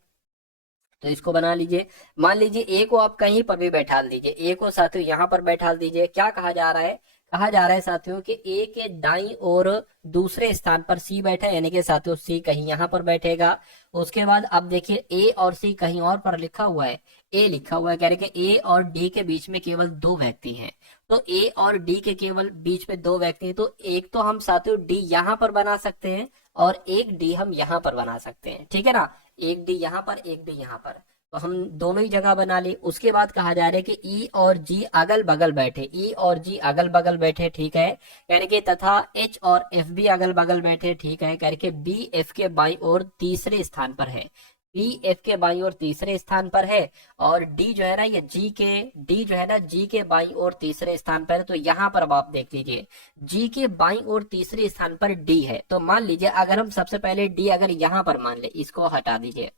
तो इसको बना लीजिए। मान लीजिए ए को आप कहीं पर भी बैठा दीजिए, ए को साथियों यहाँ पर बैठा दीजिए। क्या कहा जा रहा है, कहा जा रहा है साथियों कि ए के दाईं ओर दूसरे स्थान पर सी बैठा है, यानी कि साथियों सी कहीं यहाँ पर बैठेगा। उसके बाद अब देखिए ए और सी कहीं और पर लिखा हुआ है, ए लिखा हुआ है, कह रहे कि ए और डी के बीच में केवल 2 व्यक्ति हैं। तो ए और डी के केवल बीच में 2 व्यक्ति हैं, तो एक तो हम साथियों डी यहाँ पर बना सकते हैं और एक डी हम यहाँ पर बना सकते हैं, ठीक है ना। एक डी यहाँ पर, एक डी यहाँ पर, तो हम दोनों ही जगह बना ली। उसके बाद कहा जा रहा है कि ई और जी अगल बगल बैठे, ई और जी अगल बगल बैठे, ठीक है। यानी कि तथा एच और एफ भी अगल बगल बैठे, ठीक है। करके बी एफ के बाईं ओर तीसरे स्थान पर है। बी एफ के बाईं ओर तीसरे स्थान पर है, और डी जो है ना, ये डी जो है ना, जी के बाईं ओर तीसरे स्थान पर है। तो यहाँ पर अब आप देख लीजिए, जी के बाईं ओर तीसरे स्थान पर डी है। तो मान लीजिए अगर हम सबसे पहले डी अगर यहाँ पर मान ले, इसको हटा दीजिए,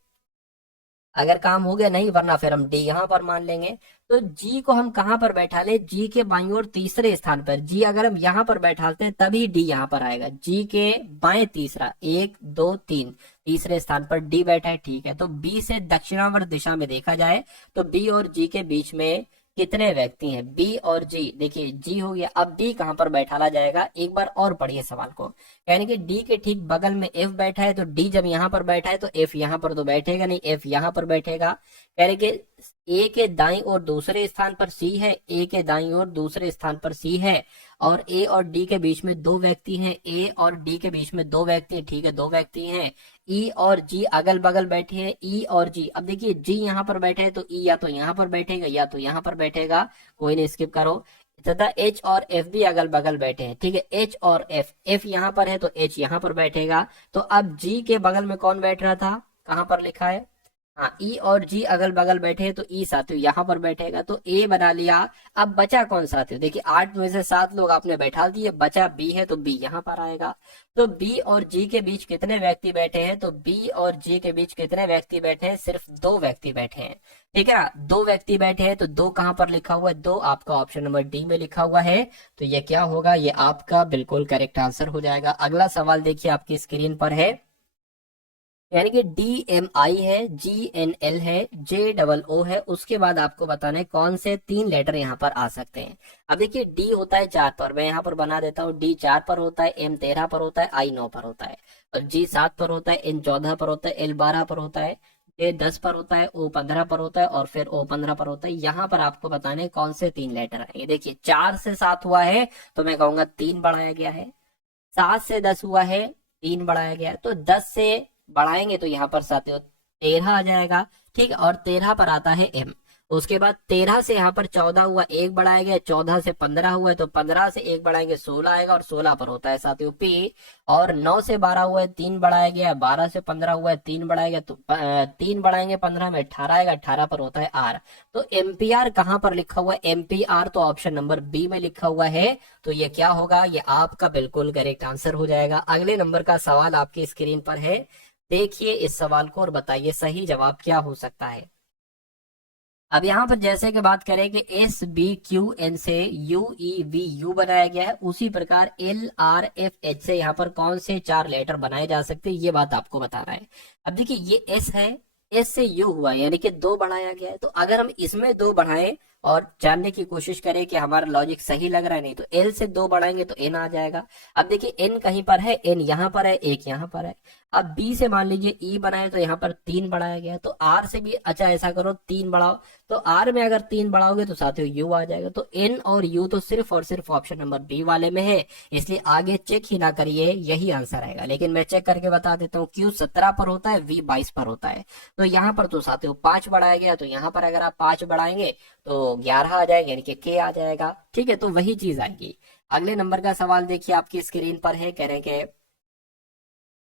अगर काम हो गया नहीं, वरना फिर हम डी यहाँ पर मान लेंगे। तो जी को हम कहाँ पर बैठा ले, जी के बाईं ओर तीसरे स्थान पर। जी अगर हम यहाँ पर बैठाते हैं तभी डी यहाँ पर आएगा। जी के बाएं तीसरा, 1 2 3 तीसरे स्थान पर डी बैठा है, ठीक है। तो बी से दक्षिणावर्त दिशा में देखा जाए तो बी और जी के बीच में कितने व्यक्ति हैं, बी और जी। देखिए जी हो गया, अब डी कहाँ पर बैठाला जाएगा, एक बार और पढ़िए सवाल को। यानी कि डी के ठीक बगल में एफ बैठा है, तो डी जब यहाँ पर बैठा है तो एफ यहाँ पर तो बैठेगा नहीं, एफ यहाँ पर बैठेगा। यानी कि ए के दाईं ओर दूसरे स्थान पर सी है, ए के दाईं ओर दूसरे स्थान पर सी है, और ए और डी के बीच में दो व्यक्ति हैं, ए और डी के बीच में दो व्यक्ति हैं, ठीक है, दो व्यक्ति हैं। ई और जी अगल बगल बैठे हैं, ई और जी। अब देखिए जी यहाँ पर बैठे हैं तो ई या तो यहाँ पर बैठेगा या तो यहाँ पर बैठेगा, कोई नहीं, स्किप करो। तथा एच और एफ भी अगल बगल बैठे हैं, ठीक है, एच और एफ, एफ यहाँ पर है तो एच यहाँ पर बैठेगा। तो अब जी के बगल में कौन बैठ रहा था, कहाँ पर लिखा है, हाँ, ई और जी अगल बगल बैठे हैं तो ई साथियों यहाँ पर बैठेगा, तो ए बना लिया। अब बचा कौन साथियों, देखिए 8 में से 7 लोग आपने बैठा दिए, बचा बी है तो बी यहाँ पर आएगा। तो बी और जी के बीच कितने व्यक्ति बैठे हैं, तो बी और जी के बीच कितने व्यक्ति बैठे हैं, सिर्फ 2 व्यक्ति बैठे हैं, ठीक है ना, 2 व्यक्ति बैठे हैं। तो 2 कहाँ पर लिखा हुआ है, 2 आपका ऑप्शन नंबर डी में लिखा हुआ है। तो ये क्या होगा, ये आपका बिल्कुल करेक्ट आंसर हो जाएगा। अगला सवाल देखिए आपकी स्क्रीन पर है, यानी कि DMI है, GNL है, JOO है, उसके बाद आपको बताना है कौन से 3 लेटर यहाँ पर आ सकते हैं। अब देखिए डी होता है 4 पर, मैं यहाँ पर बना देता हूँ, डी 4 पर होता है, M 13 पर होता है, I 9 पर होता है, और G 7 पर होता है, N 14 पर होता है, L 12 पर होता है, J 10 पर होता है, O 15 पर होता है, और फिर O 15 पर होता है। यहाँ पर आपको बताना है कौन से 3 लेटर आएंगे। देखिए 4 से 7 हुआ है तो मैं कहूंगा 3 बढ़ाया गया है, 7 से 10 हुआ है 3 बढ़ाया गया है, तो 10 से बढ़ाएंगे तो यहाँ पर साथियों 13 आ जाएगा, ठीक है, और 13 पर आता है M। उसके बाद 13 से यहाँ पर 14 हुआ, 1 बढ़ाया गया, 14 से 15 हुआ है तो 15 से 1 बढ़ाएंगे 16 आएगा, और 16 पर होता है साथियों P। और 9 से 12 हुआ है, 3 बढ़ाया गया, 12 से 15 हुआ है, 3 बढ़ाया गया, तो 3 बढ़ाएंगे 15 में 18 आएगा, 18 पर होता है R। तो MPR कहाँ पर लिखा हुआ है, MPR तो ऑप्शन नंबर बी में लिखा हुआ है। तो ये क्या होगा, ये आपका बिल्कुल करेक्ट आंसर हो जाएगा। अगले नंबर का सवाल आपकी स्क्रीन पर है, देखिए इस सवाल को और बताइए सही जवाब क्या हो सकता है। अब यहाँ पर जैसे कि बात करें कि SBQN से UEVU बनाया गया है, उसी प्रकार LRFH से यहाँ पर कौन से 4 लेटर बनाए जा सकते हैं, ये बात आपको बताना है। अब देखिए ये S है, S से U हुआ यानी कि 2 बढ़ाया गया है, तो अगर हम इसमें 2 बढ़ाएं और जानने की कोशिश करें कि हमारा लॉजिक सही लग रहा है नहीं, तो L से 2 बढ़ाएंगे तो N आ जाएगा। अब देखिए N कहीं पर है, N यहाँ पर है, 1 यहाँ पर है। अब B से मान लीजिए E बनाए तो यहाँ पर 3 बढ़ाया गया, तो R से भी अच्छा ऐसा करो 3 बढ़ाओ, तो R में अगर 3 बढ़ाओगे तो साथियों U आ जाएगा। तो N और U तो सिर्फ और सिर्फ ऑप्शन नंबर बी वाले में है, इसलिए आगे चेक ही ना करिए, यही आंसर आएगा। लेकिन मैं चेक करके बता देता हूँ, Q 17 पर होता है, V 22 पर होता है, तो यहाँ पर तो साथियों 5 बढ़ाया गया, तो यहाँ पर अगर आप 5 बढ़ाएंगे तो 11 आ जाएगा, यानी कि K आ जाएगा, ठीक है, तो वही चीज आएगी। अगले नंबर का सवाल देखिए आपकी स्क्रीन पर है, कह रहे हैं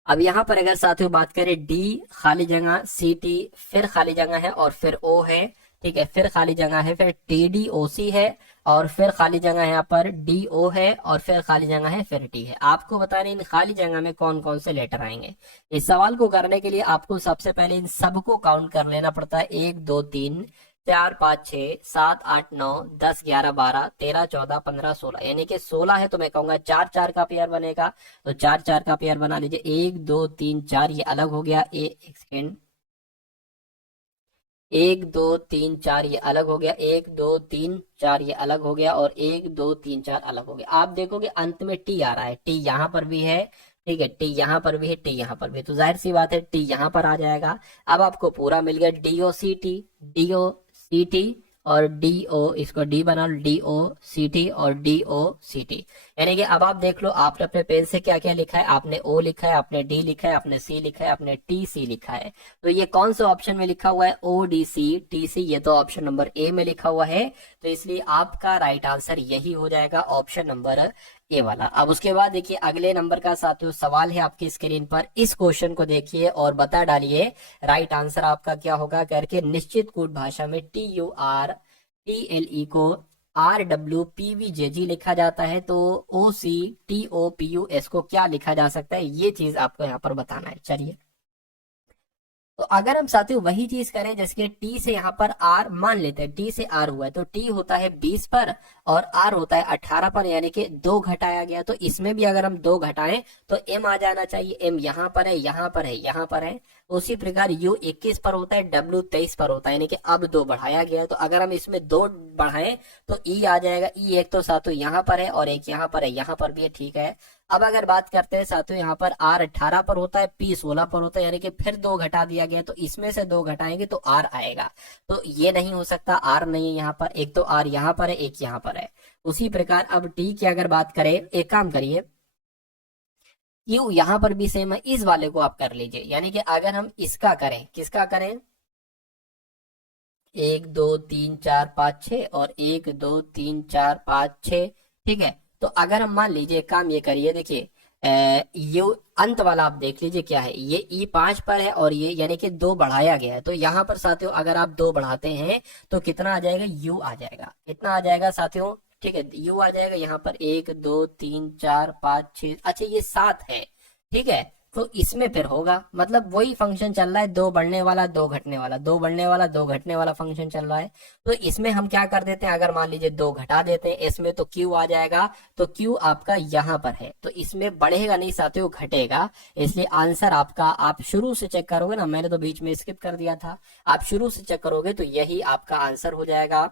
अब यहाँ पर अगर साथियों बात करें D खाली जगह CT फिर खाली जगह है और फिर O है, ठीक है, फिर खाली जगह है, फिर TDOC है और फिर खाली जगह है, यहाँ पर DO है और फिर खाली जगह है, फिर T है। आपको बताना इन खाली जगह में कौन कौन से लेटर आएंगे। इस सवाल को करने के लिए आपको सबसे पहले इन सबको काउंट कर लेना पड़ता है, 1 2 3 4 5 6 7 8 9 10 11 12 13 14 15 16, यानी कि 16 है तो मैं कहूंगा 4 4 का पेयर बनेगा, तो 4 4 का पेयर बना लीजिए। 1 2 3 4 ये अलग हो गया, एक सेकेंड, 1 2 3 4 ये अलग हो गया, 1 2 3 4 ये अलग हो गया, और 1 2 3 4 अलग हो गया। आप देखोगे अंत में टी आ रहा है, टी यहाँ पर भी है, ठीक है, टी यहाँ पर भी है, टी यहाँ पर भी, तो जाहिर सी बात है टी यहाँ पर आ जाएगा। अब आपको पूरा मिल गया, DOCT और DO, इसको D बना लो, DOCT और DOCT, यानी कि अब आप देख लो, आपने अपने पेन से क्या क्या लिखा है, आपने ओ लिखा है, आपने डी लिखा है, आपने सी लिखा है, आपने टी सी लिखा है। तो ये कौन सा ऑप्शन में लिखा हुआ है, O D C T C, ये तो ऑप्शन नंबर ए में लिखा हुआ है। तो इसलिए आपका राइट आंसर यही हो जाएगा, ऑप्शन नंबर ए वाला। अब उसके बाद देखिए अगले नंबर का साथियों सवाल है आपकी स्क्रीन पर, इस क्वेश्चन को देखिए और बता डालिए राइट आंसर आपका क्या होगा करके। निश्चित कूट भाषा में TURTLE को RWPVJG लिखा जाता है, तो OCTOPUS को क्या लिखा जा सकता है, ये चीज आपको यहाँ पर बताना है। चलिए, तो अगर हम साथियों वही चीज करें, जैसे कि टी से यहाँ पर आर मान लेते हैं, टी से आर हुआ है, तो टी होता है 20 पर और आर होता है 18 पर, यानी कि 2 घटाया गया। तो इसमें भी अगर हम 2 घटाएं तो एम आ जाना चाहिए। एम यहाँ पर है, यहाँ पर है, यहाँ पर है। उसी प्रकार यू 21 पर होता है, डब्ल्यू 23 पर होता है, यानी कि अब 2 बढ़ाया गया है। तो अगर हम इसमें 2 बढ़ाएं तो ई आ जाएगा। ई एक तो साथियों यहाँ पर है और एक यहाँ पर है, यहाँ पर भी है, ठीक है। अब अगर बात करते हैं साथियों, यहाँ पर आर 18 पर होता है, पी 16 पर होता है, यानी कि फिर 2 घटा दिया गया, तो इसमें से 2 घटाएंगे तो आर आएगा। तो ये नहीं हो सकता, आर नहीं है यहाँ पर, एक तो आर यहाँ पर है, एक यहाँ पर है। उसी प्रकार अब टी की अगर बात करें, एक काम करिए, क्यू यहाँ पर भी सेम है, इस वाले को आप कर लीजिए। यानी कि अगर हम इसका करें, किसका करें, 1 2 3 4 5 6 और 1 2 3 4 5 6, ठीक है। तो अगर हम मान लीजिए, काम ये करिए, देखिए ये अंत वाला आप देख लीजिए क्या है, ये ई 5 पर है और ये यानी कि 2 बढ़ाया गया है। तो यहाँ पर साथियों अगर आप 2 बढ़ाते हैं तो कितना आ जाएगा, यू आ जाएगा। कितना आ जाएगा साथियों, ठीक है, यू आ जाएगा यहाँ पर 1 2 3 4 5 6, अच्छा ये 7 है, ठीक है। तो इसमें फिर होगा, मतलब वही फंक्शन चल रहा है, 2 बढ़ने वाला 2 घटने वाला, 2 बढ़ने वाला 2 घटने वाला फंक्शन चल रहा है। तो इसमें हम क्या कर देते हैं, अगर मान लीजिए 2 घटा देते हैं इसमें, तो क्यू आ जाएगा। तो क्यू आपका यहाँ पर है, तो इसमें बढ़ेगा नहीं साथियों, घटेगा। इसलिए आंसर आपका, आप शुरू से चेक करोगे ना, मैंने तो बीच में स्किप कर दिया था, आप शुरू से चेक करोगे तो यही आपका आंसर हो जाएगा।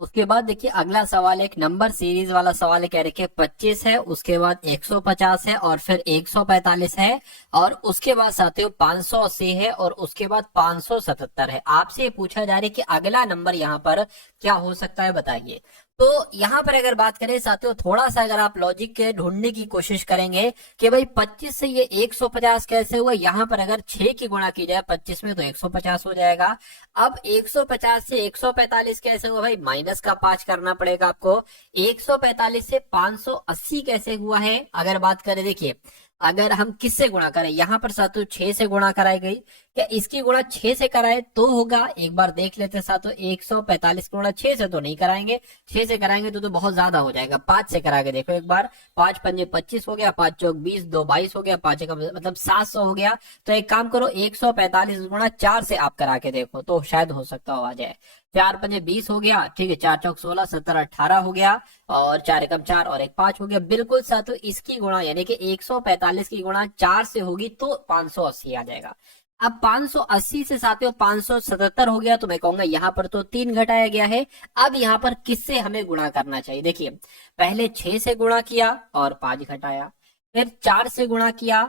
उसके बाद देखिए अगला सवाल एक नंबर सीरीज वाला सवाल है, कह रहे कि 25 है, उसके बाद 150 है और फिर 145 है और उसके बाद साथियों 580 है और उसके बाद 577 है। आपसे पूछा जा रहा है कि अगला नंबर यहाँ पर क्या हो सकता है, बताइए। तो यहाँ पर अगर बात करें साथियों, थोड़ा सा अगर आप लॉजिक के ढूंढने की कोशिश करेंगे कि भाई 25 से ये 150 कैसे हुआ, यहाँ पर अगर 6 की गुणा की जाए 25 में तो 150 हो जाएगा। अब 150 से 145 कैसे हुआ भाई, माइनस का 5 करना पड़ेगा आपको। 145 से 580 कैसे हुआ है, अगर बात करें, देखिए अगर हम किससे गुणा करें, यहाँ पर साथियों 6 से गुणा कराई गई, क्या इसकी गुणा 6 से कराए तो होगा, एक बार देख लेते हैं साथियों। 145 गुणा 6 से तो नहीं कराएंगे, 6 से कराएंगे तो बहुत ज्यादा हो जाएगा। 5 से करा के देखो एक बार, 5 पंजे 25 हो गया, 5 चौक 20, 2 22 हो गया, 5 का मतलब 700 हो गया। तो एक काम करो, 145 गुणा 4 से आप करा के देखो तो शायद हो सकता हो आ जाए। 4 पंजे 20 हो गया, ठीक है, 4 चौक 16, 17 18 हो गया और 4 एकम 4 और 1 5 हो गया। बिल्कुल साथियों इसकी गुणा यानी कि 145 की गुणा 4 से होगी तो 580 आ जाएगा। अब 580 से साथियों 577 हो गया, तो मैं कहूंगा यहाँ पर तो 3 घटाया गया है। अब यहाँ पर किससे हमें गुणा करना चाहिए, देखिए पहले 6 से गुणा किया और 5 घटाया, फिर 4 से गुणा किया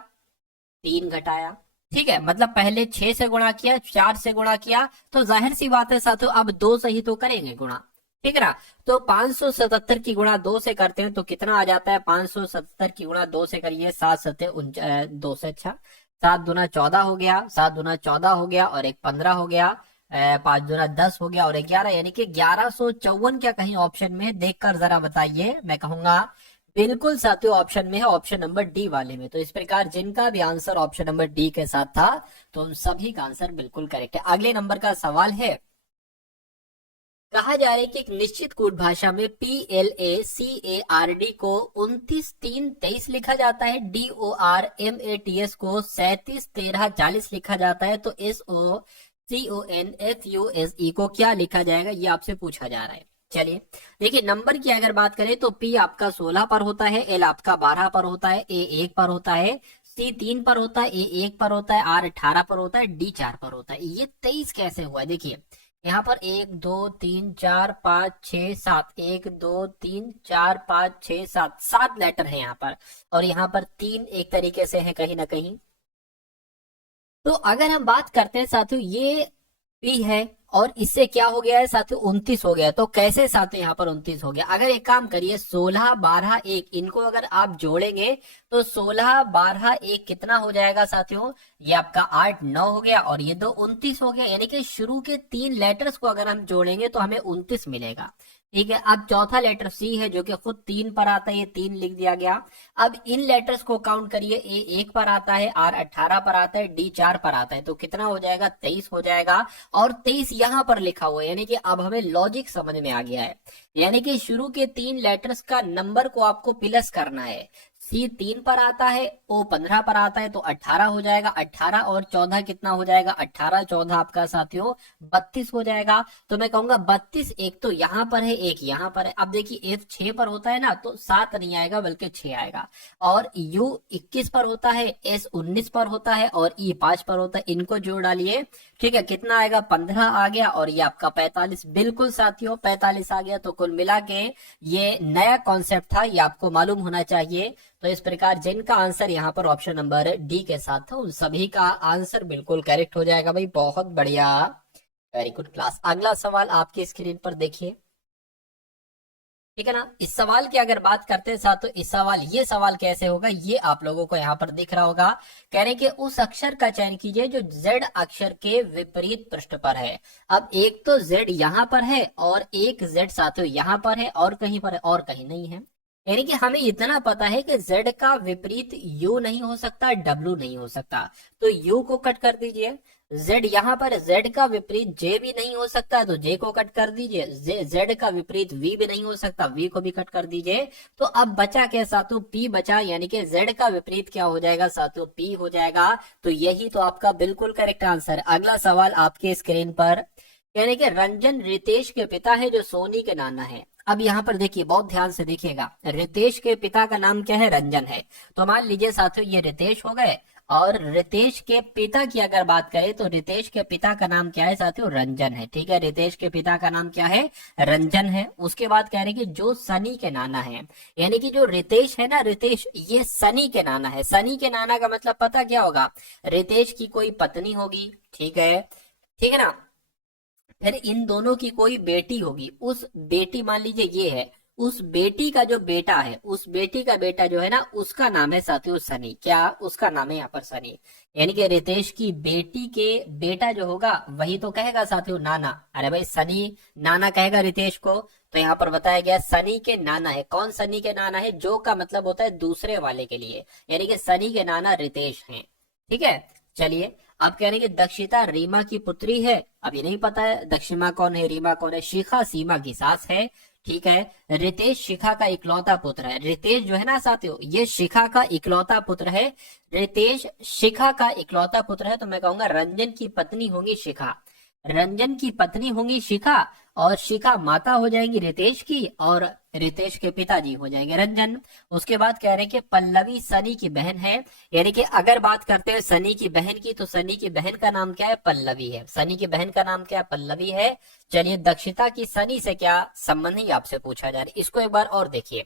3 घटाया, ठीक है। मतलब पहले 6 से गुणा किया, 4 से गुणा किया, तो जाहिर सी बात है साथियों अब 2 से ही तो करेंगे गुणा, ठीक है ना। तो 577 की गुणा 2 से करते हैं तो कितना आ जाता है, 577 की गुणा 2 से करिए, 7 सत्ते 2 से, अच्छा 7 दूना 14 हो गया, 7 दूना 14 हो गया और 1 15 हो गया, 5 दूना 10 हो गया और 11, यानी कि 1154 क्या कहीं ऑप्शन में देखकर जरा बताइए। मैं कहूंगा बिल्कुल साथियों ऑप्शन में है, ऑप्शन नंबर डी वाले में। तो इस प्रकार जिनका भी आंसर ऑप्शन नंबर डी के साथ था तो उन सभी का आंसर बिल्कुल करेक्ट है। अगले नंबर का सवाल है, कहा जा रहा है कि एक निश्चित कोड भाषा में PLACARD को 29-3-23 लिखा जाता है, DORMATS को 37-13-40 लिखा जाता है, तो SOCONFUSE को क्या लिखा जाएगा, ये आपसे पूछा जा रहा है। चलिए देखिए, नंबर की अगर बात करें तो P आपका 16 पर होता है, L आपका 12 पर होता है, A 1 पर होता है, C 3 पर होता है, A 1 पर होता है, R 18 पर होता है, D 4 पर होता है। ये 23 कैसे हुआ है, देखिए यहाँ पर 1 2 3 4 5 6 7, 1 2 3 4 5 6 7, 7 लेटर है यहाँ पर, और यहाँ पर 3 एक तरीके से है कहीं ना कहीं। तो अगर हम बात करते हैं साथियों, ये P है और इससे क्या हो गया है साथियों, 29 हो गया। तो कैसे साथियों यहाँ पर 29 हो गया, अगर एक काम करिए 16, 12, 1 इनको अगर आप जोड़ेंगे तो 16, 12, 1 कितना हो जाएगा साथियों, ये आपका 8, 9 हो गया और ये 2 29 हो गया। यानी कि शुरू के 3 लेटर्स को अगर हम जोड़ेंगे तो हमें 29 मिलेगा। ठीक है, अब चौथा लेटर सी है जो कि खुद 3 पर आता है, ये 3 लिख दिया गया। अब इन लेटर्स को काउंट करिए, ए 1 पर आता है, आर 18 पर आता है, डी 4 पर आता है, तो कितना हो जाएगा, 23 हो जाएगा। और 23 यहाँ पर लिखा हुआ है, यानी कि अब हमें लॉजिक समझ में आ गया है। यानी कि शुरू के 3 लेटर्स का नंबर को आपको प्लस करना है। सी 3 पर आता है, ओ 15 पर आता है, तो 18 हो जाएगा। 18 और 14 कितना हो जाएगा, 18, 14 आपका साथियों 32 हो जाएगा। तो मैं कहूंगा 32, एक तो यहाँ पर है, एक यहाँ पर है। अब देखिए एफ 6 पर होता है ना, तो 7 नहीं आएगा बल्कि 6 आएगा। और यू 21 पर होता है, एस 19 पर होता है और ई 5 पर होता है। इनको जोड़ डालिए, ठीक है, कितना आएगा, 15 आ गया और ये आपका 45। बिल्कुल साथियों 45 आ गया। तो कुल मिला के ये नया कॉन्सेप्ट था, ये आपको मालूम होना चाहिए। तो इस प्रकार जिनका आंसर यहाँ पर ऑप्शन नंबर डी के साथ था उन सभी का आंसर बिल्कुल करेक्ट हो जाएगा भाई। बहुत बढ़िया, वेरी गुड क्लास। अगला सवाल आपकी स्क्रीन पर देखिए, ठीक है ना। इस सवाल की अगर बात करते हैं साथ, तो इस सवाल, ये सवाल कैसे होगा ये आप लोगों को यहाँ पर दिख रहा होगा। कह रहे हैं कि उस अक्षर का चयन कीजिए जो जेड अक्षर के विपरीत पृष्ठ पर है। अब एक तो जेड यहाँ पर है और एक जेड साथियों यहाँ पर है और कहीं पर है और कहीं नहीं है। यानी कि हमें इतना पता है कि z का विपरीत u नहीं हो सकता, w नहीं हो सकता, तो u को कट कर दीजिए। z यहाँ पर z का विपरीत j भी नहीं हो सकता, तो j को कट कर दीजिए। z का विपरीत v भी नहीं हो सकता, v को भी कट कर दीजिए। तो अब बचा क्या साथियों, p बचा, यानी कि z का विपरीत क्या हो जाएगा साथियों, p हो जाएगा। तो यही तो आपका बिल्कुल करेक्ट आंसर। अगला सवाल आपके स्क्रीन पर, यानी कि रंजन रितेश के पिता है जो सोनी के नाना है। अब यहाँ पर देखिए, बहुत ध्यान से देखिएगा, रितेश के पिता का नाम क्या है, रंजन है। तो मान लीजिए साथियों ये रितेश हो गए और रितेश के पिता की अगर बात करें तो रितेश के पिता का नाम क्या है साथियों, रंजन है। ठीक है, रितेश के पिता का नाम क्या है, रंजन है। उसके बाद कह रहे हैं कि जो सनी के नाना है, यानी कि जो रितेश है ना, रितेश ये सनी के नाना है। सनी के नाना का मतलब पता क्या होगा, रितेश की कोई पत्नी होगी, ठीक है, ठीक है ना। फिर इन दोनों की कोई बेटी होगी, उस बेटी, मान लीजिए ये है, उस बेटी का जो बेटा है, उस बेटी का बेटा जो है ना, उसका नाम है साथियों सनी। क्या, उसका नाम है यहाँ पर सनी। यानी कि रितेश की बेटी के बेटा जो होगा वही तो कहेगा साथियों नाना। अरे भाई सनी नाना कहेगा रितेश को, तो यहाँ पर बताया गया सनी के नाना है। कौन सनी के नाना है, जो का मतलब होता है दूसरे वाले के लिए, यानी कि सनी के नाना रितेश हैं। ठीक है, चलिए अब कह रहे हैं कि दक्षिता रीमा की पुत्री है। अब ये नहीं पता है दक्षिमा कौन है, रीमा कौन है। शिखा सीमा की सास है, ठीक है। रितेश शिखा का इकलौता पुत्र है। रितेश जो है ना साथियों, ये शिखा का इकलौता पुत्र है। रितेश शिखा का इकलौता पुत्र है, तो मैं कहूंगा रंजन की पत्नी होंगी शिखा। रंजन की पत्नी होंगी शिखा और शिखा माता हो जाएंगी रितेश की और रितेश के पिताजी हो जाएंगे रंजन। उसके बाद कह रहे हैं कि पल्लवी सनी की बहन है। यानी कि अगर बात करते हैं सनी की बहन की, तो सनी की बहन का नाम क्या है, पल्लवी है। सनी की बहन का नाम क्या है, पल्लवी है। चलिए दक्षिता की सनी से क्या संबंध है आपसे पूछा जा रहा है, इसको एक बार और देखिए।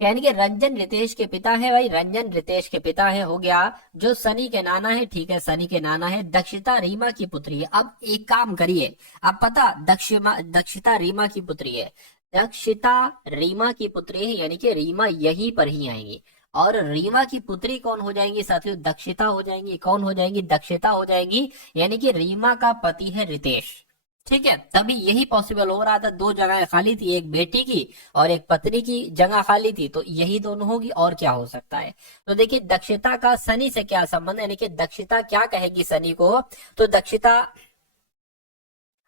यानी कि रंजन रितेश के पिता है, भाई रंजन रितेश के पिता है, हो गया। जो सनी के नाना है, ठीक है, सनी के नाना है। दक्षिता रीमा की पुत्री है। अब एक काम करिए, अब पता दक्षिता रीमा की पुत्री है, दक्षिता रीमा की पुत्री है, यानी कि रीमा यहीं पर ही आएंगी। और रीमा की पुत्री कौन हो जाएंगी साथियों, दक्षिता हो जाएंगी। कौन हो जाएंगी, दक्षिता हो जाएंगी। यानी कि रीमा का पति है रितेश, ठीक है। तभी यही पॉसिबल हो रहा था, दो जगह खाली थी, एक बेटी की और एक पत्नी की जगह खाली थी, तो यही दोनों होगी और क्या हो सकता है। तो देखिए दक्षिता का सनी से क्या संबंध है, यानी कि दक्षिता क्या कहेगी सनी को, तो दक्षिता,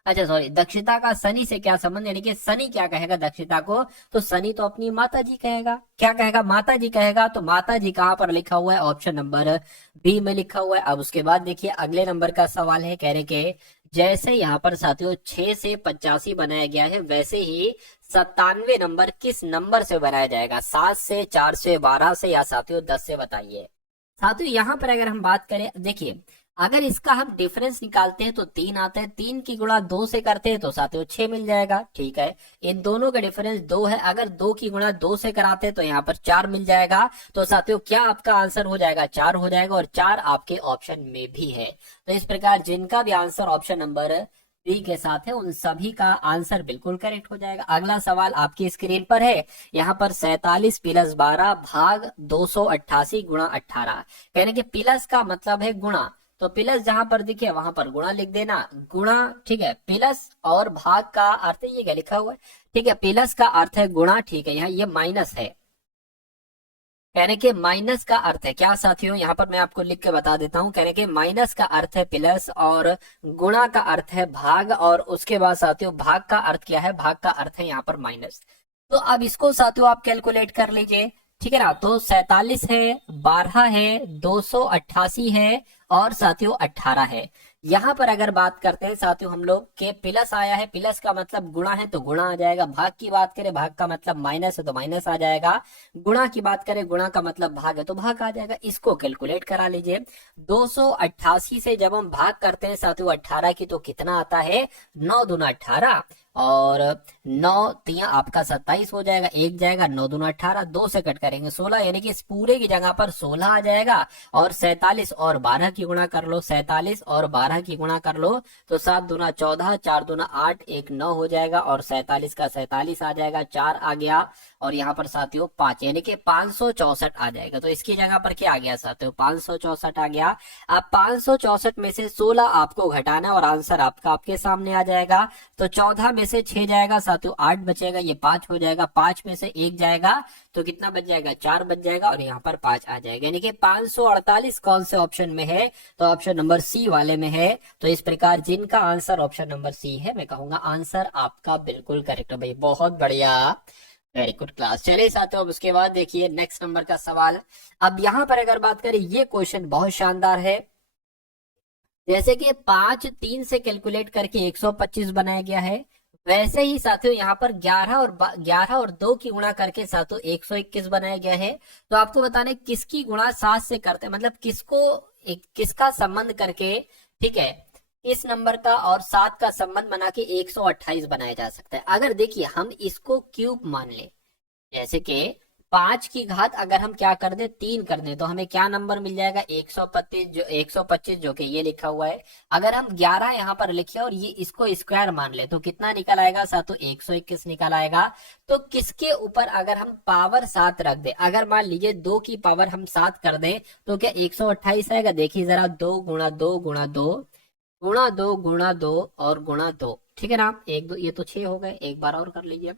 अच्छा सॉरी, दक्षिता का सनी से क्या संबंध, यानी कि सनी क्या कहेगा दक्षिता को, तो सनी तो अपनी माता जी कहेगा। क्या कहेगा, माता जी कहेगा। तो माता जी कहाँ पर लिखा हुआ है, ऑप्शन नंबर बी में लिखा हुआ है। अब उसके बाद देखिए अगले नंबर का सवाल है, कह रहे के जैसे यहाँ पर साथियों 6 से 85 बनाया गया है, वैसे ही 97 नंबर किस नंबर से बनाया जाएगा, 7 से, 4 से, 12 से या साथियों 10 से, बताइए। साथियों यहाँ पर अगर हम बात करें, देखिए अगर इसका हम डिफरेंस निकालते हैं तो 3 आता है, 3 की गुणा 2 से करते हैं तो साथियों 6 मिल जाएगा, ठीक है। इन दोनों का डिफरेंस 2 है, अगर 2 की गुणा 2 से कराते हैं तो यहाँ पर 4 मिल जाएगा। तो साथियों क्या आपका आंसर हो जाएगा, 4 हो जाएगा और 4 आपके ऑप्शन में भी है। तो इस प्रकार जिनका भी आंसर ऑप्शन नंबर बी के साथ है, उन सभी का आंसर बिल्कुल करेक्ट हो जाएगा। अगला सवाल आपकी स्क्रीन पर है, यहाँ पर 47 प्लस 12 भाग 288 गुणा 18, यानी कि प्लस का मतलब है गुणा, तो प्लस जहां पर दिखे वहां पर गुणा लिख देना, गुणा, ठीक है। प्लस और भाग का अर्थ है, ये क्या लिखा हुआ है, ठीक है, प्लस का अर्थ है गुणा, ठीक है। यहाँ ये माइनस है, कहने के माइनस का अर्थ है क्या साथियों, यहाँ पर मैं आपको लिख के बता देता हूँ। कहने के माइनस का अर्थ है प्लस और गुणा का अर्थ है भाग, और उसके बाद साथियों भाग का अर्थ क्या है, भाग का अर्थ है यहाँ पर माइनस। तो अब इसको साथियों आप कैलकुलेट कर लीजिए, ठीक है ना। तो 47 है, 12 है, 288 है और साथियों 18 है। यहाँ पर अगर बात करते हैं साथियों हम लोग के प्लस आया है, प्लस का मतलब गुणा है तो गुणा आ जाएगा, भाग की बात करें भाग का मतलब माइनस है तो माइनस आ जाएगा, गुणा की बात करें गुणा का मतलब भाग है तो भाग आ जाएगा। इसको कैलकुलेट करा लीजिए, 288 से जब हम भाग करते हैं साथियों 18 की तो कितना आता है, 9 दूना 18 और 9 तिया आपका 27 हो जाएगा, एक जाएगा, 9 दूना 18, 2 से कट करेंगे 16, यानी कि इस पूरे की जगह पर 16 आ जाएगा। और 47 और 12 की गुणा कर लो, 47 और 12 की गुणा कर लो तो 7 दूना 14, 4 दूना 8, 1 9 हो जाएगा और 47 का 47 आ जाएगा, 4 आ गया और यहाँ पर साथियों 5, यानी कि 564 आ जाएगा। तो इसकी जगह पर क्या आ गया साथियों, 564 आ गया। अब 564 में से 16 आपको घटाना और आंसर आपका आपके सामने आ जाएगा। तो 14 में से 6 जाएगा साथियों, 8 बचेगा, ये 5 हो जाएगा, 5 में से 1 जाएगा तो कितना बच जाएगा, 4 बच जाएगा और यहाँ पर 5 आ जाएगा, यानी कि 548 कौन से ऑप्शन में है, तो ऑप्शन नंबर सी वाले में है। तो इस प्रकार जिनका आंसर ऑप्शन नंबर सी है, मैं कहूंगा आंसर आपका बिल्कुल करेक्ट है भाई, बहुत बढ़िया, वेरी गुड क्लास। चलिए साथियों अब उसके बाद देखिए नेक्स्ट नंबर का सवाल। अब यहाँ पर अगर बात करें, ये क्वेश्चन बहुत शानदार है। जैसे कि 5 3 से कैलकुलेट करके 125 बनाया गया है, वैसे ही साथियों यहाँ पर 11 और 2 की गुणा करके साथियों 121 बनाया गया है। तो आपको बताने किसकी गुणा 7 से करते हैं, मतलब किसका संबंध करके, ठीक है, इस नंबर का और 7 का संबंध बना के 128 बनाया जा सकता है। अगर देखिए हम इसको क्यूब मान ले, जैसे कि 5 की घात अगर हम क्या कर दे, 3 कर दे, तो हमें क्या नंबर मिल जाएगा, 125 जो कि ये लिखा हुआ है। अगर हम 11 यहाँ पर लिखे और ये इसको स्क्वायर मान ले तो कितना निकल आएगा साथियों, 121 निकल आएगा। तो किसके ऊपर अगर हम पावर 7 रख दे, अगर मान लीजिए 2 की पावर हम 7 कर दे तो क्या 128 आएगा, देखिए जरा, 2 गुणा 2 गुणा 2 गुणा 2 गुणा 2 और गुणा 2, ठीक है ना, 1 2 ये तो 6 हो गए, एक बार और कर लीजिए,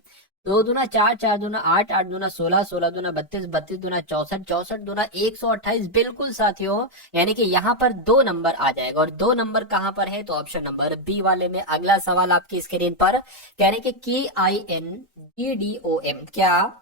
2 दूना 4, 4 दूना 8, 8 दूना 16, 16 दूना 32, 32 दूना 64, 64 दूना 128, बिल्कुल साथियों, यानी कि यहाँ पर 2 नंबर आ जाएगा। और 2 नंबर कहाँ पर है, तो ऑप्शन नंबर बी वाले में। अगला सवाल आपकी स्क्रीन पर, कह रहे कि KINGDOM क्या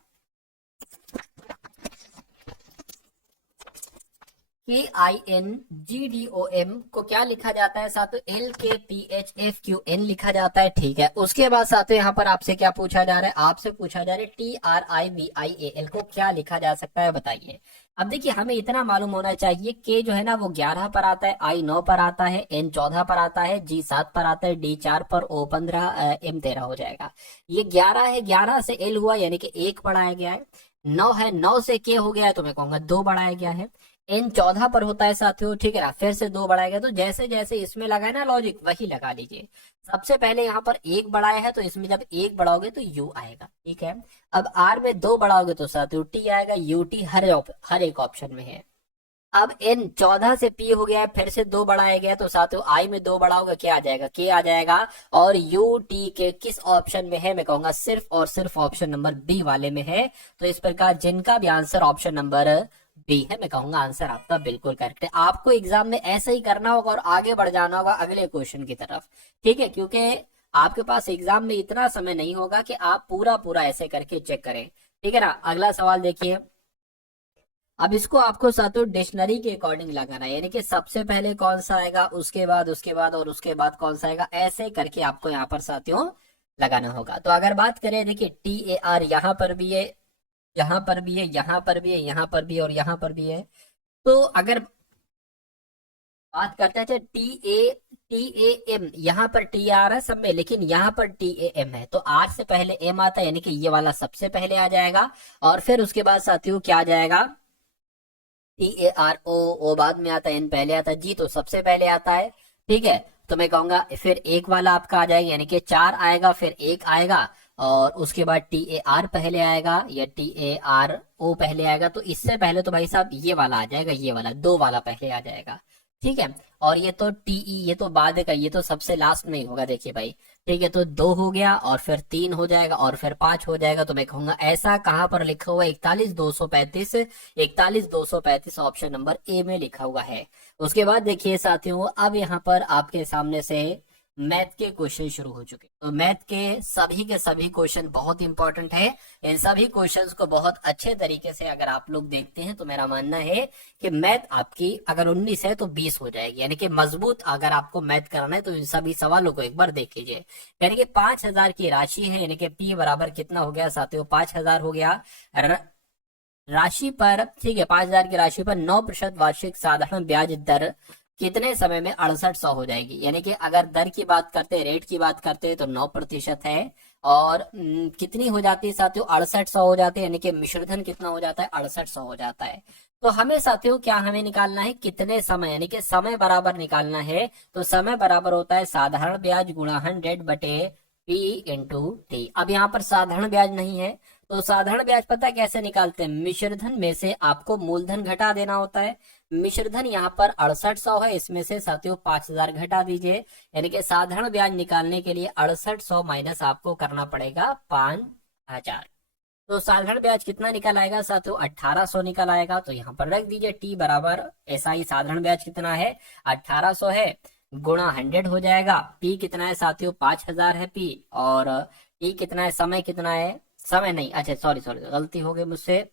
KINGDOM को क्या लिखा जाता है साथियों, LKPHFQN लिखा जाता है, ठीक है। उसके बाद साथियों यहाँ पर आपसे क्या पूछा जा रहा है, आपसे पूछा जा रहा है TRIVIAL को क्या लिखा जा सकता है, बताइए। अब देखिए हमें इतना मालूम होना चाहिए, K जो है ना वो 11 पर आता है, I 9 पर आता है, N 14 पर आता है, G 7 पर आता है, D 4 पर, O 15, M 13 हो जाएगा। ये 11 है, 11 से L हुआ यानी कि 1 बढ़ाया गया है, 9 है, 9 से K हो गया है तो मैं कहूंगा 2 बढ़ाया गया है, N 14 पर होता है साथियों, ठीक है ना, फिर से 2 बढ़ाएगा। तो जैसे जैसे इसमें लगा है ना लॉजिक, वही लगा लीजिए। सबसे पहले यहाँ पर 1 बढ़ाया है तो इसमें जब 1 बढ़ाओगे तो U आएगा, ठीक है। अब R में 2 बढ़ाओगे तो साथियों T आएगा, UT हर एक ऑप्शन में है। अब N 14 से P हो गया है, फिर से 2 बढ़ाया गया तो साथियों I में 2 बढ़ाओगे क्या आ जाएगा, K आ जाएगा। और UT के किस ऑप्शन में है, मैं कहूंगा सिर्फ और सिर्फ ऑप्शन नंबर बी वाले में है। तो इस प्रकार जिनका भी आंसर ऑप्शन नंबर बी है, मैं कहूंगा आंसर आपका बिल्कुल करेक्ट है। आपको एग्जाम में ऐसा ही करना होगा और आगे बढ़ जाना होगा अगले क्वेश्चन की तरफ, ठीक है, क्योंकि आपके पास एग्जाम में इतना समय नहीं होगा कि आप पूरा पूरा ऐसे करके चेक करें, ठीक है ना। अगला सवाल देखिए, अब इसको आपको साथियों डिक्शनरी के अकॉर्डिंग लगाना है, यानी कि सबसे पहले कौन सा आएगा, उसके बाद और उसके बाद कौन सा आएगा, ऐसे करके आपको यहाँ पर साथियों लगाना होगा। तो अगर बात करें, देखिए TAR यहाँ पर भी है, यहाँ पर भी है, यहाँ पर भी है, यहाँ पर भी है और यहाँ पर भी है। तो अगर बात करते हैं TAM, यहाँ पर TR है सब में, लेकिन यहाँ पर TAM है, तो R से पहले M आता है, यानी कि ये वाला सबसे पहले आ जाएगा। और फिर उसके बाद साथियों क्या आ जाएगा, TARO, O बाद में आता है, N पहले आता है, G तो सबसे पहले आता है, ठीक है। तो मैं कहूंगा फिर एक वाला आपका आ जाएगा, यानी कि 4 आएगा फिर 1 आएगा, और उसके बाद TAR पहले आएगा या TARO पहले आएगा। तो इससे पहले तो भाई साहब ये वाला आ जाएगा, ये वाला 2 वाला पहले आ जाएगा, ठीक है। और ये तो TE ये तो बाद का, ये तो सबसे लास्ट में ही होगा, देखिए भाई, ठीक है। तो 2 हो गया और फिर 3 हो जाएगा और फिर 5 हो जाएगा। तो मैं कहूंगा ऐसा कहां पर लिखा हुआ है, 41,235, 41,235 ऑप्शन नंबर ए में लिखा हुआ है। उसके बाद देखिए साथियों, अब यहाँ पर आपके सामने से मैथ के क्वेश्चन शुरू हो चुके। तो मैथ के सभी क्वेश्चन बहुत इंपॉर्टेंट है। इन सभी क्वेश्चंस को बहुत अच्छे तरीके से अगर आप लोग देखते हैं तो मेरा मानना है कि मैथ आपकी अगर 19 है तो 20 हो जाएगी, यानी कि मजबूत अगर आपको मैथ करना है तो इन सभी सवालों को एक बार देख लीजिए। यानी कि 5,000 की राशि है, यानी कि P बराबर कितना हो गया साथियों, 5,000 हो गया। राशि पर, ठीक है, 5,000 की राशि पर 9% वार्षिक साधारण ब्याज दर कितने समय में 6800 हो जाएगी। यानी कि अगर दर की बात करते हैं, रेट की बात करते हैं तो 9% है, और कितनी हो जाती है साथियों, 6800 हो जाती है। यानी कि मिश्रधन कितना हो जाता है, 6800 हो जाता है। तो हमें साथियों क्या हमें निकालना है, कितने समय, यानी कि समय बराबर निकालना है। तो समय बराबर होता है साधारण ब्याज गुणा 100 बटे P इंटू T। अब यहाँ पर साधारण ब्याज नहीं है, तो साधारण ब्याज पता कैसे निकालते हैं, मिश्रधन में से आपको मूलधन घटा देना होता है। मिश्रधन यहाँ पर 6800 है, इसमें से साथियों 5,000 घटा दीजिए। यानी कि साधारण ब्याज निकालने के लिए 6800 माइनस आपको करना पड़ेगा 5,000। तो साधारण ब्याज कितना निकल आएगा साथियों, 1800 निकल आएगा। तो यहाँ पर रख दीजिए T बराबर ऐसा ही, साधारण ब्याज कितना है 1800 है, गुणा 100 हो जाएगा। P कितना है साथियों, 5,000 है P, और T कितना है, समय कितना है, समय नहीं, अच्छा सॉरी गलती हो गई मुझसे।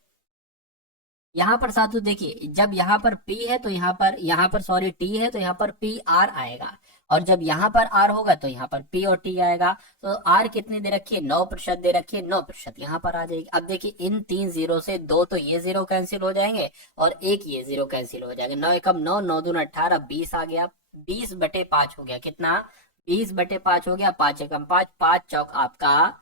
यहाँ पर साथियों देखिए, जब यहाँ पर P है तो यहाँ पर सॉरी T है तो यहाँ पर PR आएगा, और जब यहाँ पर R होगा तो यहाँ पर P और T आएगा। तो R कितनी दे रखी है, 9% दे रखी है, 9% यहाँ पर आ जाएगी। अब देखिए इन 3 जीरो से 2 तो ये जीरो कैंसिल हो जाएंगे और 1 ये जीरो कैंसिल हो जाएगा। 9 एकम 9, 9 दूना 18, 20 आ गया, 20 बटे 5 हो गया, कितना 20 बटे 5 हो गया, 5 एकम 5, 5 चौक आपका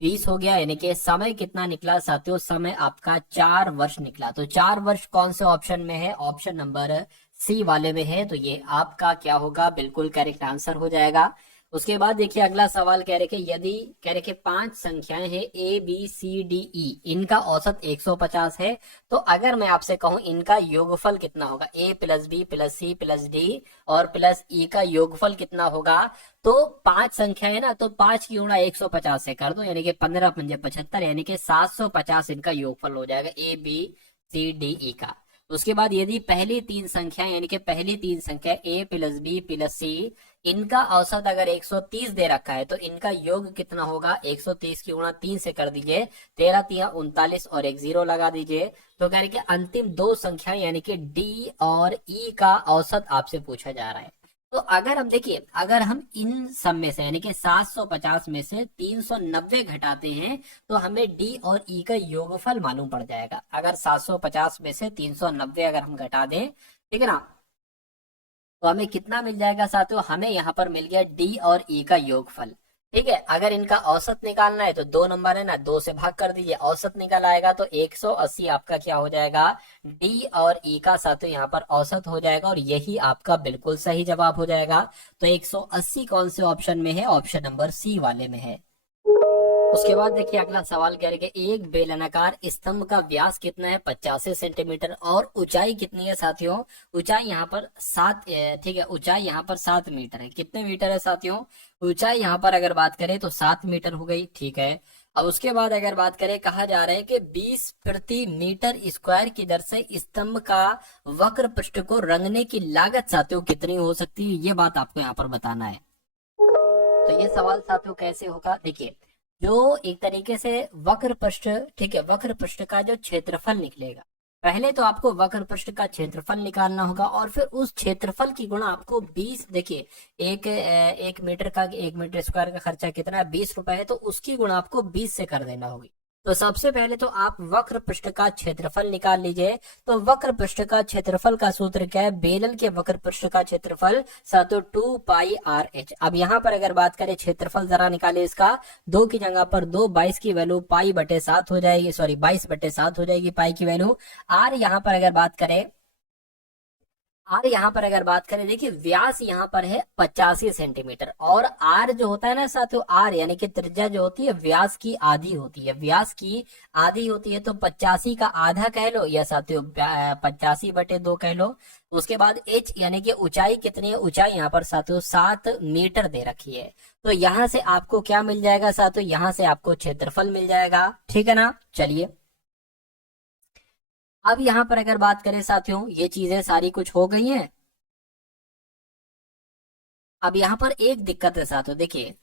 20 हो गया। यानी कि समय कितना निकला साथियों, समय आपका 4 वर्ष निकला। तो 4 वर्ष कौन से ऑप्शन में है, ऑप्शन नंबर सी वाले में है। तो ये आपका क्या होगा, बिल्कुल करेक्ट आंसर हो जाएगा। उसके बाद देखिए अगला सवाल कह रहे कि यदि कह रहे कि 5 संख्याएं हैं ABCDE, इनका औसत 150 है, तो अगर मैं आपसे कहूं इनका योगफल कितना होगा, A plus B plus C plus D और प्लस E का योगफल कितना होगा। तो 5 संख्या है ना, तो 5 की गुणा 150 से कर दो, यानी कि 15 पंजे 75, यानी कि 750 इनका योगफल हो जाएगा ABCDE का। उसके बाद यदि पहली 3 संख्या यानी कि पहली 3 संख्या A plus B plus C, इनका औसत अगर 130 दे रखा है तो इनका योग कितना होगा, 130 की गुणा 3 से कर दीजिए, 13 3 39 और एक 0 लगा दीजिए। तो कह रहे कि अंतिम 2 संख्या यानी कि D और E का औसत आपसे पूछा जा रहा है। तो अगर हम देखिए, अगर हम इन सब में से यानी कि 750 में से 390 घटाते हैं तो हमें D और E का योगफल मालूम पड़ जाएगा। अगर 750 में से 390 अगर हम घटा दें, ठीक है ना, तो हमें कितना मिल जाएगा साथियों, हमें यहाँ पर मिल गया D और E का योगफल। ठीक है, अगर इनका औसत निकालना है तो 2 नंबर है ना, 2 से भाग कर दीजिए, औसत निकल आएगा तो 180 आपका क्या हो जाएगा, D और E का साथियों यहाँ पर औसत हो जाएगा, और यही आपका बिल्कुल सही जवाब हो जाएगा। तो 180 कौन से ऑप्शन में है, ऑप्शन नंबर सी वाले में है। उसके बाद देखिए अगला सवाल कह रहे कि एक बेलनाकार स्तंभ का व्यास कितना है, 85 सेंटीमीटर, और ऊंचाई कितनी है साथियों, ऊंचाई यहाँ पर 7, ठीक है, ऊंचाई यहाँ पर 7 मीटर है। कितने मीटर है साथियों, ऊंचाई यहाँ पर अगर बात करें तो 7 मीटर हो गई, ठीक है। अब उसके बाद अगर बात करें, कहा जा रहा है कि 20 प्रति मीटर स्क्वायर की दर से स्तंभ का वक्र पृष्ठ को रंगने की लागत साथियों कितनी हो सकती है, ये बात आपको यहाँ पर बताना है। तो ये सवाल साथियों कैसे होगा, देखिए जो एक तरीके से वक्र पृष्ठ, ठीक है, वक्र पृष्ठ का जो क्षेत्रफल निकलेगा, पहले तो आपको वक्र पृष्ठ का क्षेत्रफल निकालना होगा, और फिर उस क्षेत्रफल की गुणा आपको 20, देखिए एक मीटर का, 1 मीटर स्क्वायर का खर्चा कितना है, 20 रुपए है, तो उसकी गुणा आपको 20 से कर देना होगी। तो सबसे पहले तो आप वक्र पृष्ठ का क्षेत्रफल निकाल लीजिए। तो वक्र पृष्ठ का क्षेत्रफल का सूत्र क्या है, बेलन के वक्र पृष्ठ का क्षेत्रफल सातो 2 पाई RH। अब यहाँ पर अगर बात करें क्षेत्रफल जरा निकालिए इसका, 2 की जगह पर 2, 22 की वैल्यू पाई बटे 7 हो जाएगी, सॉरी 22 बटे 7 हो जाएगी पाई की वैल्यू। R यहाँ पर अगर बात करें आर यहाँ पर अगर बात करें, देखिए व्यास यहाँ पर है 85 सेंटीमीटर, और आर जो होता है ना साथियों, आर यानी कि त्रिज्या जो होती है व्यास की आधी होती है, व्यास की आधी होती है, तो 85 का आधा कह लो या साथियों 85/2 कह लो। उसके बाद एच यानी कि ऊंचाई कितनी है, ऊंचाई यहाँ पर साथियों 7 मीटर दे रखी है। तो यहाँ से आपको क्या मिल जाएगा साथियों, यहाँ से आपको क्षेत्रफल मिल जाएगा, ठीक है ना। चलिए अब यहाँ पर अगर बात करें साथियों, ये चीजें सारी कुछ हो गई हैं। अब यहाँ पर एक दिक्कत है साथियों, देखिए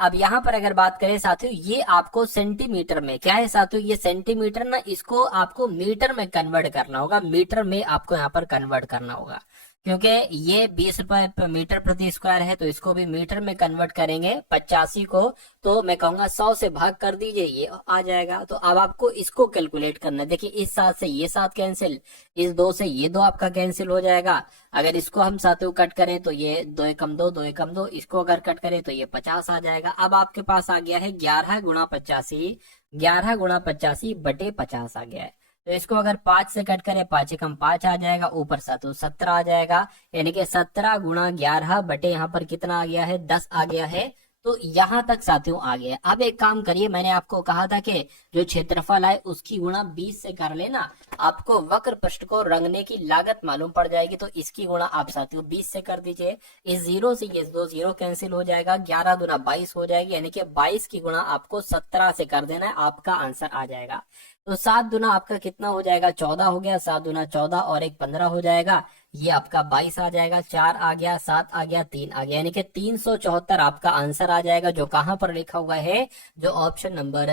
अब यहाँ पर अगर बात करें साथियों, ये आपको सेंटीमीटर में क्या है साथियों, ये सेंटीमीटर ना, इसको आपको मीटर में कन्वर्ट करना होगा, मीटर में आपको यहाँ पर कन्वर्ट करना होगा, क्योंकि ये 20 रुपए मीटर प्रति स्क्वायर है, तो इसको भी मीटर में कन्वर्ट करेंगे 85 को, तो मैं कहूंगा 100 से भाग कर दीजिए, ये आ जाएगा। तो अब आपको इसको कैलकुलेट करना है। देखिए इस 7 से ये 7 कैंसिल, इस 2 से ये 2 आपका कैंसिल हो जाएगा। अगर इसको हम साथियों कट करें तो ये 2 एकम 2, 2 एकम 2, इसको अगर कट करें तो ये 50 आ जाएगा। अब आपके पास आ गया है 11 गुणा 85, 11 गुणा 85 बटे 50 आ गया है। तो इसको अगर 5 से कट करें, 5 एकम 5 आ जाएगा, ऊपर साथियों 17 आ जाएगा, यानी कि 17 गुणा 11 बटे यहाँ पर कितना आ गया है, 10 आ गया है। तो यहाँ तक साथियों आ गया। अब एक काम करिए, मैंने आपको कहा था कि जो क्षेत्रफल है उसकी गुणा 20 से कर लेना, आपको वक्र पृष्ठ को रंगने की लागत मालूम पड़ जाएगी। तो इसकी गुणा आप साथियों 20 से कर दीजिए, इस 0 से ये 2 0 कैंसिल हो जाएगा, 11 दूना 22 हो जाएगी, यानी कि 22 की गुणा आपको 17 से कर देना है, आपका आंसर आ जाएगा। तो 7 दूना आपका कितना हो जाएगा, 14 हो गया, 7 दूना 14 और एक 15 हो जाएगा, ये आपका 22 आ जाएगा, 4 आ गया, 7 आ गया, 3 आ गया, यानी कि 374 आपका आंसर आ जाएगा, जो कहां पर लिखा हुआ है, जो ऑप्शन नंबर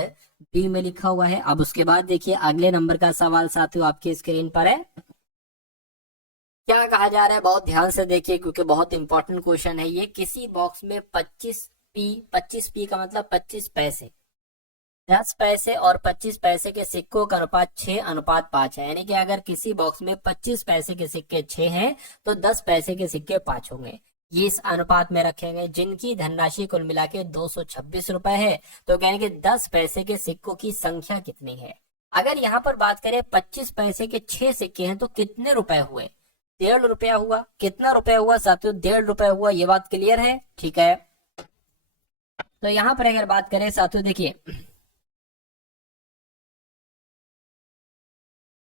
बी में लिखा हुआ है। अब उसके बाद देखिए अगले नंबर का सवाल साथियों आपकी स्क्रीन पर है। क्या कहा जा रहा है, बहुत ध्यान से देखिए क्योंकि बहुत इंपॉर्टेंट क्वेश्चन है ये। किसी बॉक्स में 25p का मतलब 25 पैसे, 10 पैसे और 25 पैसे के सिक्कों का अनुपात 6:5 है, यानी कि अगर किसी बॉक्स में 25 पैसे के सिक्के 6 हैं तो 10 पैसे के सिक्के 5 होंगे, ये इस अनुपात में रखेंगे, जिनकी धनराशि कुल मिला के 226 रुपए है। तो कहेंगे 10 पैसे के सिक्कों की संख्या कितनी है। अगर यहाँ पर बात करें 25 पैसे के 6 सिक्के हैं तो कितने रुपए हुए, 1.5 रुपया हुआ। कितना रुपया हुआ साथियों, 1.5 रुपया हुआ, ये बात क्लियर है, ठीक है। तो यहाँ पर अगर बात करें साथियों, देखिए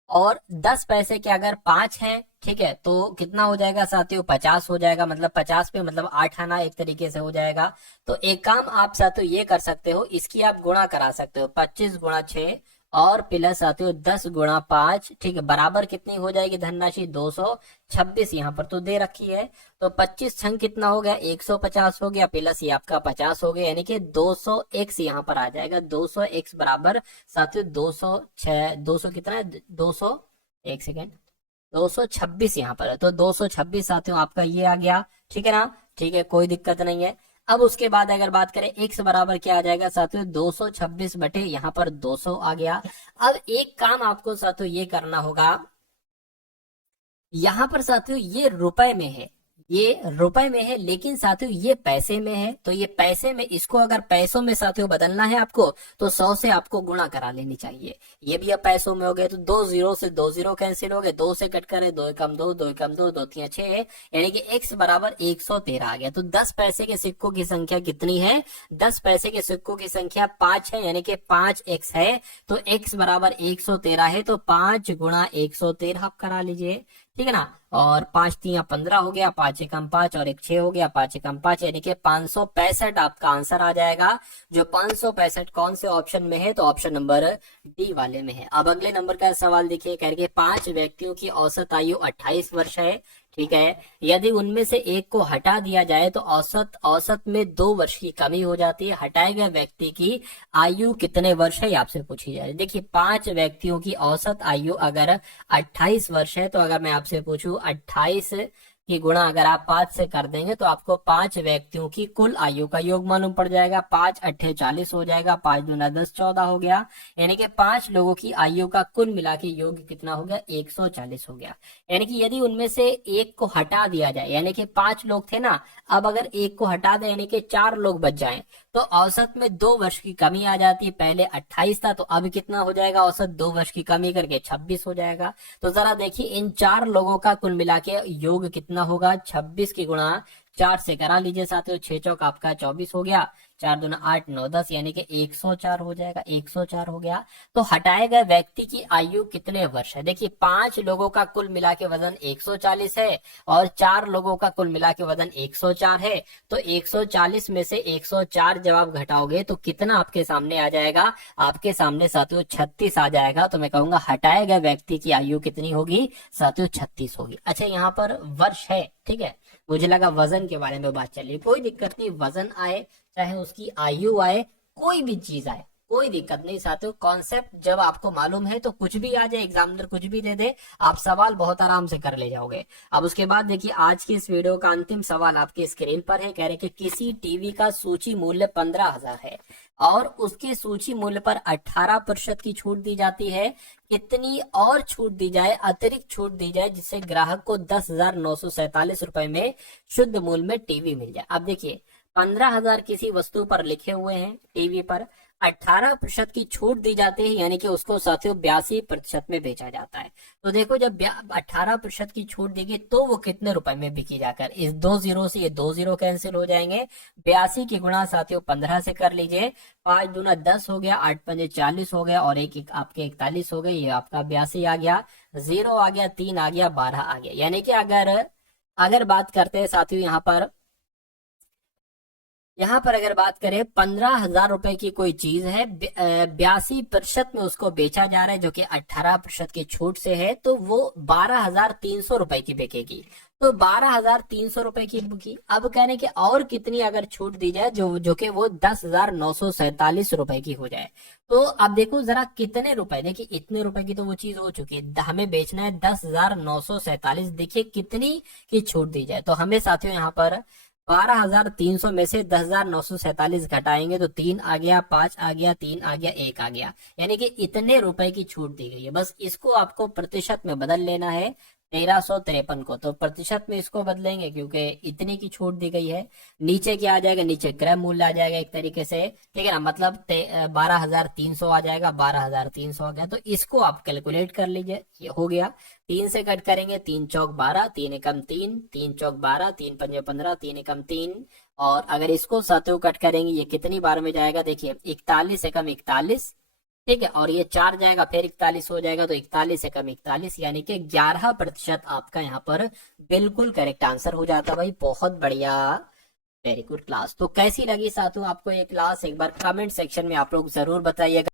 और 10 पैसे के अगर 5 हैं, ठीक है, तो कितना हो जाएगा साथियों, 50 हो जाएगा, मतलब 50 पे मतलब 8 आना एक तरीके से हो जाएगा। तो एक काम आप साथियों ये कर सकते हो, इसकी आप गुणा करा सकते हो, 25 गुणा 6 और प्लस साथियों 10 गुणा 5, ठीक है, बराबर कितनी हो जाएगी धनराशि, 226 यहाँ पर तो दे रखी है। तो 25 छंग कितना हो गया, 150 हो गया, प्लस ये आपका 50 हो गया, यानी कि 200x यहाँ पर आ जाएगा। 200x बराबर साथियों 206, 200 कितना है, 200, एक सेकेंड, 226 यहाँ पर है, तो 226 साथियों आपका ये आ गया, ठीक है ना, ठीक है, कोई दिक्कत नहीं है। अब उसके बाद अगर बात करें x बराबर क्या आ जाएगा साथियों, 226 बटे यहाँ पर 200 आ गया। अब एक काम आपको साथियों ये करना होगा, यहाँ पर साथियों ये रुपए में है, ये रुपए में है, लेकिन साथियों ये पैसे में है। तो ये पैसे में, इसको अगर पैसों में साथियों बदलना है आपको तो 100 से आपको गुणा करा लेनी चाहिए। ये भी अब पैसों में हो गए, तो 2 0 से 2 0 कैंसिल हो गए, 2 से कट करें, 2 एकम 2, 2 एकम 2, 2 3 6, यानी कि x बराबर 113 आ गया। तो 10 पैसे के सिक्कों की संख्या कितनी है, 10 पैसे के सिक्कों की संख्या 5 है, यानी कि 5x है, तो x बराबर 113 है, तो 5 गुणा 113 आप करा लीजिए, ठीक है ना। और 5 3 15 हो गया, 5 एकम 5 और एक 6 हो गया, 5 एकम 5, यानी कि 565 आपका आंसर आ जाएगा। जो 565 कौन से ऑप्शन में है, तो ऑप्शन नंबर डी वाले में है। अब अगले नंबर का सवाल देखिए, कह रहे 5 व्यक्तियों की औसत आयु 28 वर्ष है, ठीक है। यदि उनमें से एक को हटा दिया जाए तो औसत में 2 वर्ष की कमी हो जाती है। हटाए गए व्यक्ति की आयु कितने वर्ष है, आपसे पूछी जाए। देखिए 5 व्यक्तियों की औसत आयु अगर 28 वर्ष है, तो अगर मैं आपसे पूछूं 28 की गुणा अगर आप 5 से कर देंगे तो आपको 5 व्यक्तियों की कुल आयु का योग मालूम पड़ जाएगा। 5 अट्ठे 40 हो जाएगा, 5 दूना 10 14 हो गया, यानी कि 5 लोगों की आयु का कुल मिला के योग कितना हो गया, 140 हो गया। यानी कि यदि उनमें से एक को हटा दिया जाए, यानी कि 5 लोग थे ना, अब अगर एक को हटा दें यानी कि 4 लोग बच जाएं, तो औसत में 2 वर्ष की कमी आ जाती है। पहले 28 था तो अब कितना हो जाएगा, औसत 2 वर्ष की कमी करके 26 हो जाएगा। तो जरा देखिए इन 4 लोगों का कुल मिला के योग कितना होगा, 26 की गुणा 4 से करा लीजिए साथियों, 6 चौक आपका 24 हो गया, 4 दूना 8 9 10 यानी कि 104 हो जाएगा, 104 हो गया। तो हटाए गए व्यक्ति की आयु कितने वर्ष है, देखिए 5 लोगों का कुल मिला के वजन 140 है और 4 लोगों का कुल मिला के वजन 104 है। तो 140 में से 104 जब आप घटाओगे तो कितना आपके सामने आ जाएगा, आपके सामने साथियों 36 आ जाएगा। तो मैं कहूंगा हटाए गए व्यक्ति की आयु कितनी होगी साथियों, 36 होगी। अच्छा यहाँ पर वर्ष है, ठीक है, मुझे लगा वजन के बारे में बात चली, कोई दिक्कत नहीं, वजन आए चाहे उसकी आयु आए, कोई भी चीज आए, कोई दिक्कत नहीं साथियों। कॉन्सेप्ट जब आपको मालूम है तो कुछ भी आ जाए, एग्जामिनर कुछ भी दे दे, आप सवाल बहुत आराम से कर ले जाओगे। अब उसके बाद देखिए आज की इस वीडियो का अंतिम सवाल आपके स्क्रीन पर है, कह रहे कि किसी टीवी का सूची मूल्य 15,000 है और उसके सूची मूल्य पर 18% की छूट दी जाती है, कितनी और छूट दी जाए, अतिरिक्त छूट दी जाए, जिससे ग्राहक को 10,947 रुपए में शुद्ध मूल्य में टीवी मिल जाए। अब देखिए 15,000 किसी वस्तु पर लिखे हुए हैं, टीवी पर 18% की छूट दी जाती है, यानी कि उसको साथियों 82% में बेचा जाता है। तो देखो जब 18% की छूट देगी तो वो कितने रुपए में बिकी जाकर, इस 2 जीरो से ये 2 जीरो कैंसिल हो जाएंगे, 82 की गुणा साथियों 15 से कर लीजिए, 5 दूना 10 हो गया, 8 पंजे 40 हो गया और एक आपके 41 हो गए, ये आपका 82 आ गया, 0 आ गया, 3 आ गया, 12 आ गया। यानी कि अगर बात करते हैं साथियों यहाँ पर अगर बात करें 15,000 रुपए की कोई चीज है, 82% में उसको बेचा जा रहा है, जो कि 18% की छूट से है, तो वो 12,300 रुपए की बिकेगी। तो 12,300 रुपए की बिकी। अब कहने के और कितनी अगर छूट दी जाए जो कि वो 10,947 रुपए की हो जाए, तो अब देखो जरा कितने रुपए, देखिए इतने रुपए की तो वो चीज हो चुकी है, हमें बेचना है 10,947, देखिए कितनी की छूट दी जाए। तो हमें साथियों यहाँ पर 12,300 में से 10,947 घटाएंगे तो 3 आ गया, 5 आ गया, 3 आ गया, 1 आ गया, यानी कि इतने रुपए की छूट दी गई है। बस इसको आपको प्रतिशत में बदल लेना है, 1353 को तो प्रतिशत में इसको बदलेंगे क्योंकि इतने की छूट दी गई है। नीचे क्या आ जाएगा, नीचे क्रय मूल्य आ जाएगा एक तरीके से, ठीक है ना, मतलब 12,300 आ जाएगा, 12,300 आ गया। तो इसको आप कैलकुलेट कर लीजिए, ये हो गया, 3 से कट करेंगे, 3 चौक 12, 3 एकम 3, 3 चौक 12, 3 पंजे 15, 3 एकम 3, और अगर इसको सातों कट करेंगे ये कितनी बार में जाएगा, देखिए 41 एकम 41, ठीक है, और ये 4 जाएगा फिर 41 हो जाएगा, तो 41 एकम 41, यानी कि 11% आपका यहाँ पर बिल्कुल करेक्ट आंसर हो जाता है। भाई बहुत बढ़िया, वेरी गुड क्लास। तो कैसी लगी साथियों आपको ये क्लास, एक बार कमेंट सेक्शन में आप लोग जरूर बताइएगा।